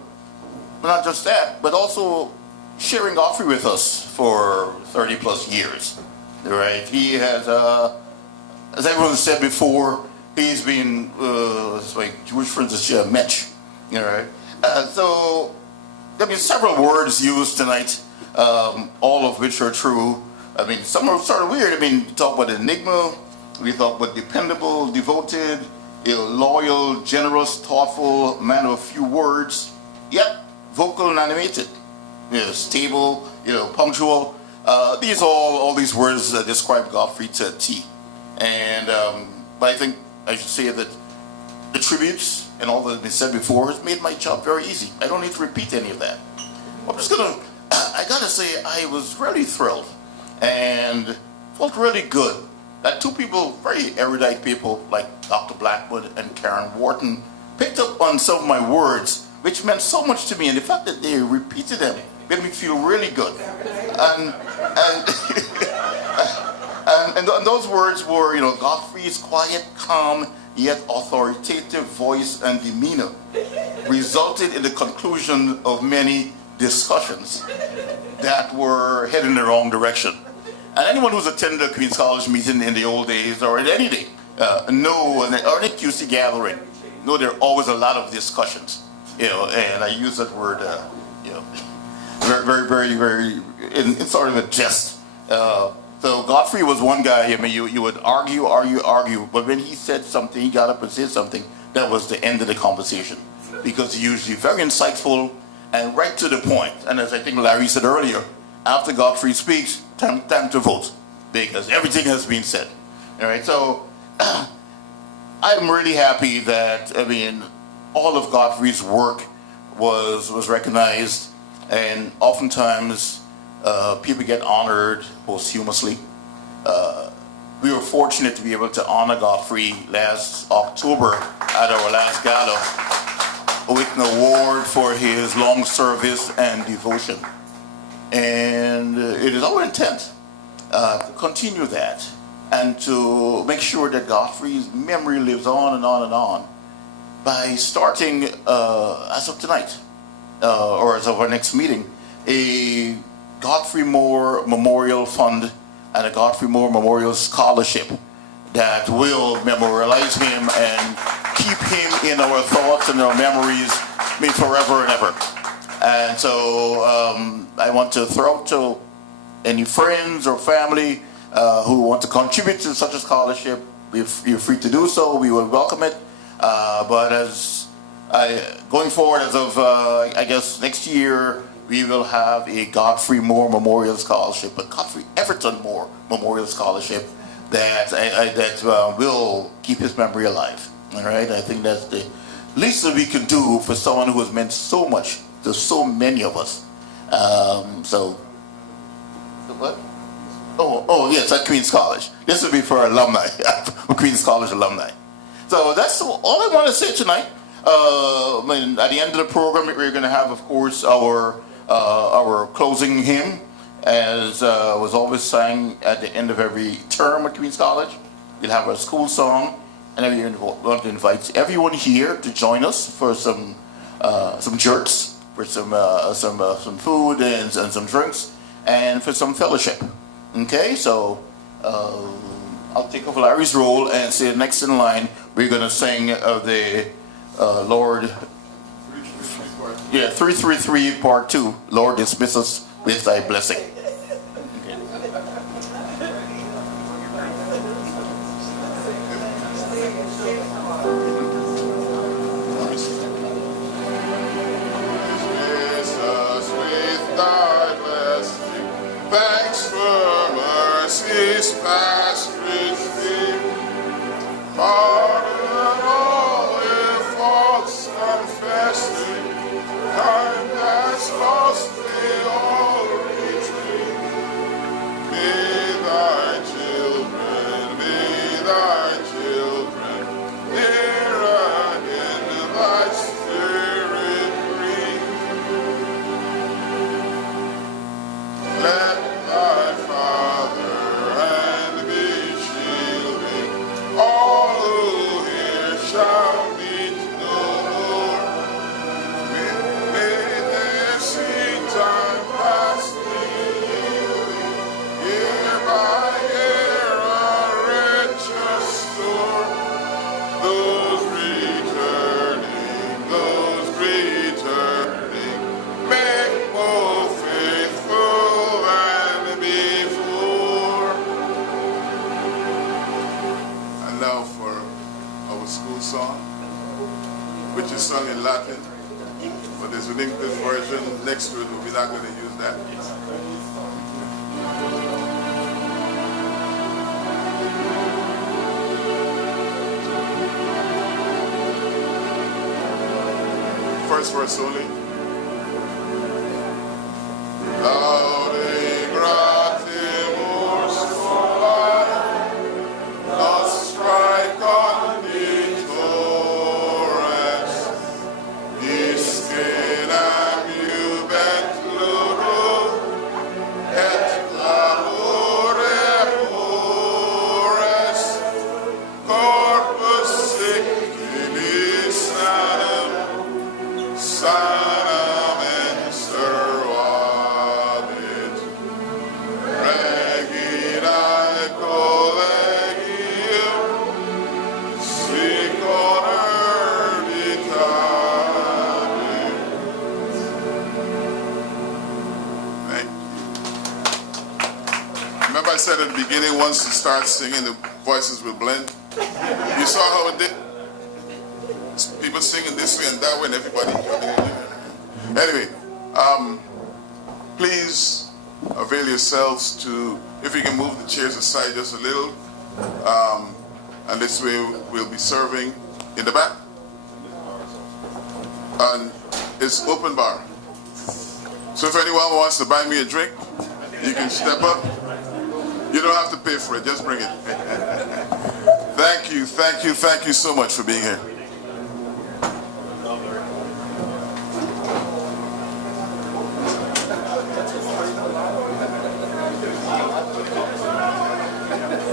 But not just that, but also sharing Godfrey with us for 30 plus years. Right? He has, as everyone said before, he's been, like Jewish friends say, a match. Right? So there have been several words used tonight, all of which are true. I mean, some are sort of weird. I mean, we talk about enigma, we talk about dependable, devoted, loyal, generous, thoughtful, man of few words, yet vocal and animated, stable, punctual. These all these words describe Godfrey to a T. And but I think I should say that the tributes and all that has been said before has made my job very easy. I don't need to repeat any of that. I'm just gonna, I gotta say, I was really thrilled and felt really good that two people, very erudite people like Dr. Blackwood and Karen Wharton, picked up on some of my words, which meant so much to me, and the fact that they repeated them made me feel really good. And those words were, Godfrey's quiet, calm, yet authoritative voice and demeanor resulted in the conclusion of many discussions that were heading in the wrong direction. And anyone who's attended a Queen's College meeting in the old days or in any day, or any QC gathering, know there are always a lot of discussions. And I use that word, very, in sort of a jest. So Godfrey was one guy. I mean, you would argue, but when he said something, he got up and said something, that was the end of the conversation. Because he's usually very insightful and right to the point. And as I think Larry said earlier, after Godfrey speaks, time to vote, because everything has been said. All right, so I'm really happy that, all of Godfrey's work was recognized, and oftentimes people get honored posthumously. We were fortunate to be able to honor Godfrey last October at our last gala with an award for his long service and devotion. And it is our intent to continue that and to make sure that Godfrey's memory lives on and on and on by starting, as of tonight, or as of our next meeting, a Godfrey Moore Memorial Fund and a Godfrey Moore Memorial Scholarship that will memorialize him and keep him in our thoughts and our memories forever and ever. And so I want to throw out to any friends or family who want to contribute to such a scholarship, if you're free to do so, we will welcome it. But going forward, as of I guess next year, we will have a Godfrey Moore Memorial Scholarship, a Godfrey Everton Moore Memorial Scholarship that will keep his memory alive. All right, I think that's the least that we can do for someone who has meant so much to so many of us. What? Oh yes, at Queen's College. This would be for alumni, Queen's College alumni. So that's all I want to say tonight. At the end of the program, we're going to have, of course, our closing hymn, as was always sang at the end of every term at Queen's College. We'll have our school song, and we want to invite everyone here to join us for some jerks, for some food and some drinks, and for some fellowship. Okay, so I'll take over Larry's role and say next in line we're going to sing the Lord. 333 Part 2. Lord, dismiss us with Thy blessing. Thanks for mercies past received. Pardon all their faults confessing. Time has lost, they all retrieve. Be thy children, near again thy spirit breathe. Let thy Father and be shielding. All who hear shall meet no more. May their seed time past yielding, year by year a richer store. Those returning, make more faithful than before. And now for our school song, which is sung in Latin, but there's an English version next to it, but we're not going to use that. First verse only. Laude gratimus solae, nostrae conditores, discenam iubet ludo, et clamore mores, corpus sic sanam inservadit, reginae collegium, sic honor vitae. Thank you. Remember I said at the beginning, once you start singing, the voices will blend. You saw how it did? People singing this way and that way, and everybody. Anyway, please avail yourselves to, if you can move the chairs aside just a little, and this way we'll be serving in the back. And it's open bar. So if anyone wants to buy me a drink, you can step up. You don't have to pay for it, just bring it. Thank you so much for being here.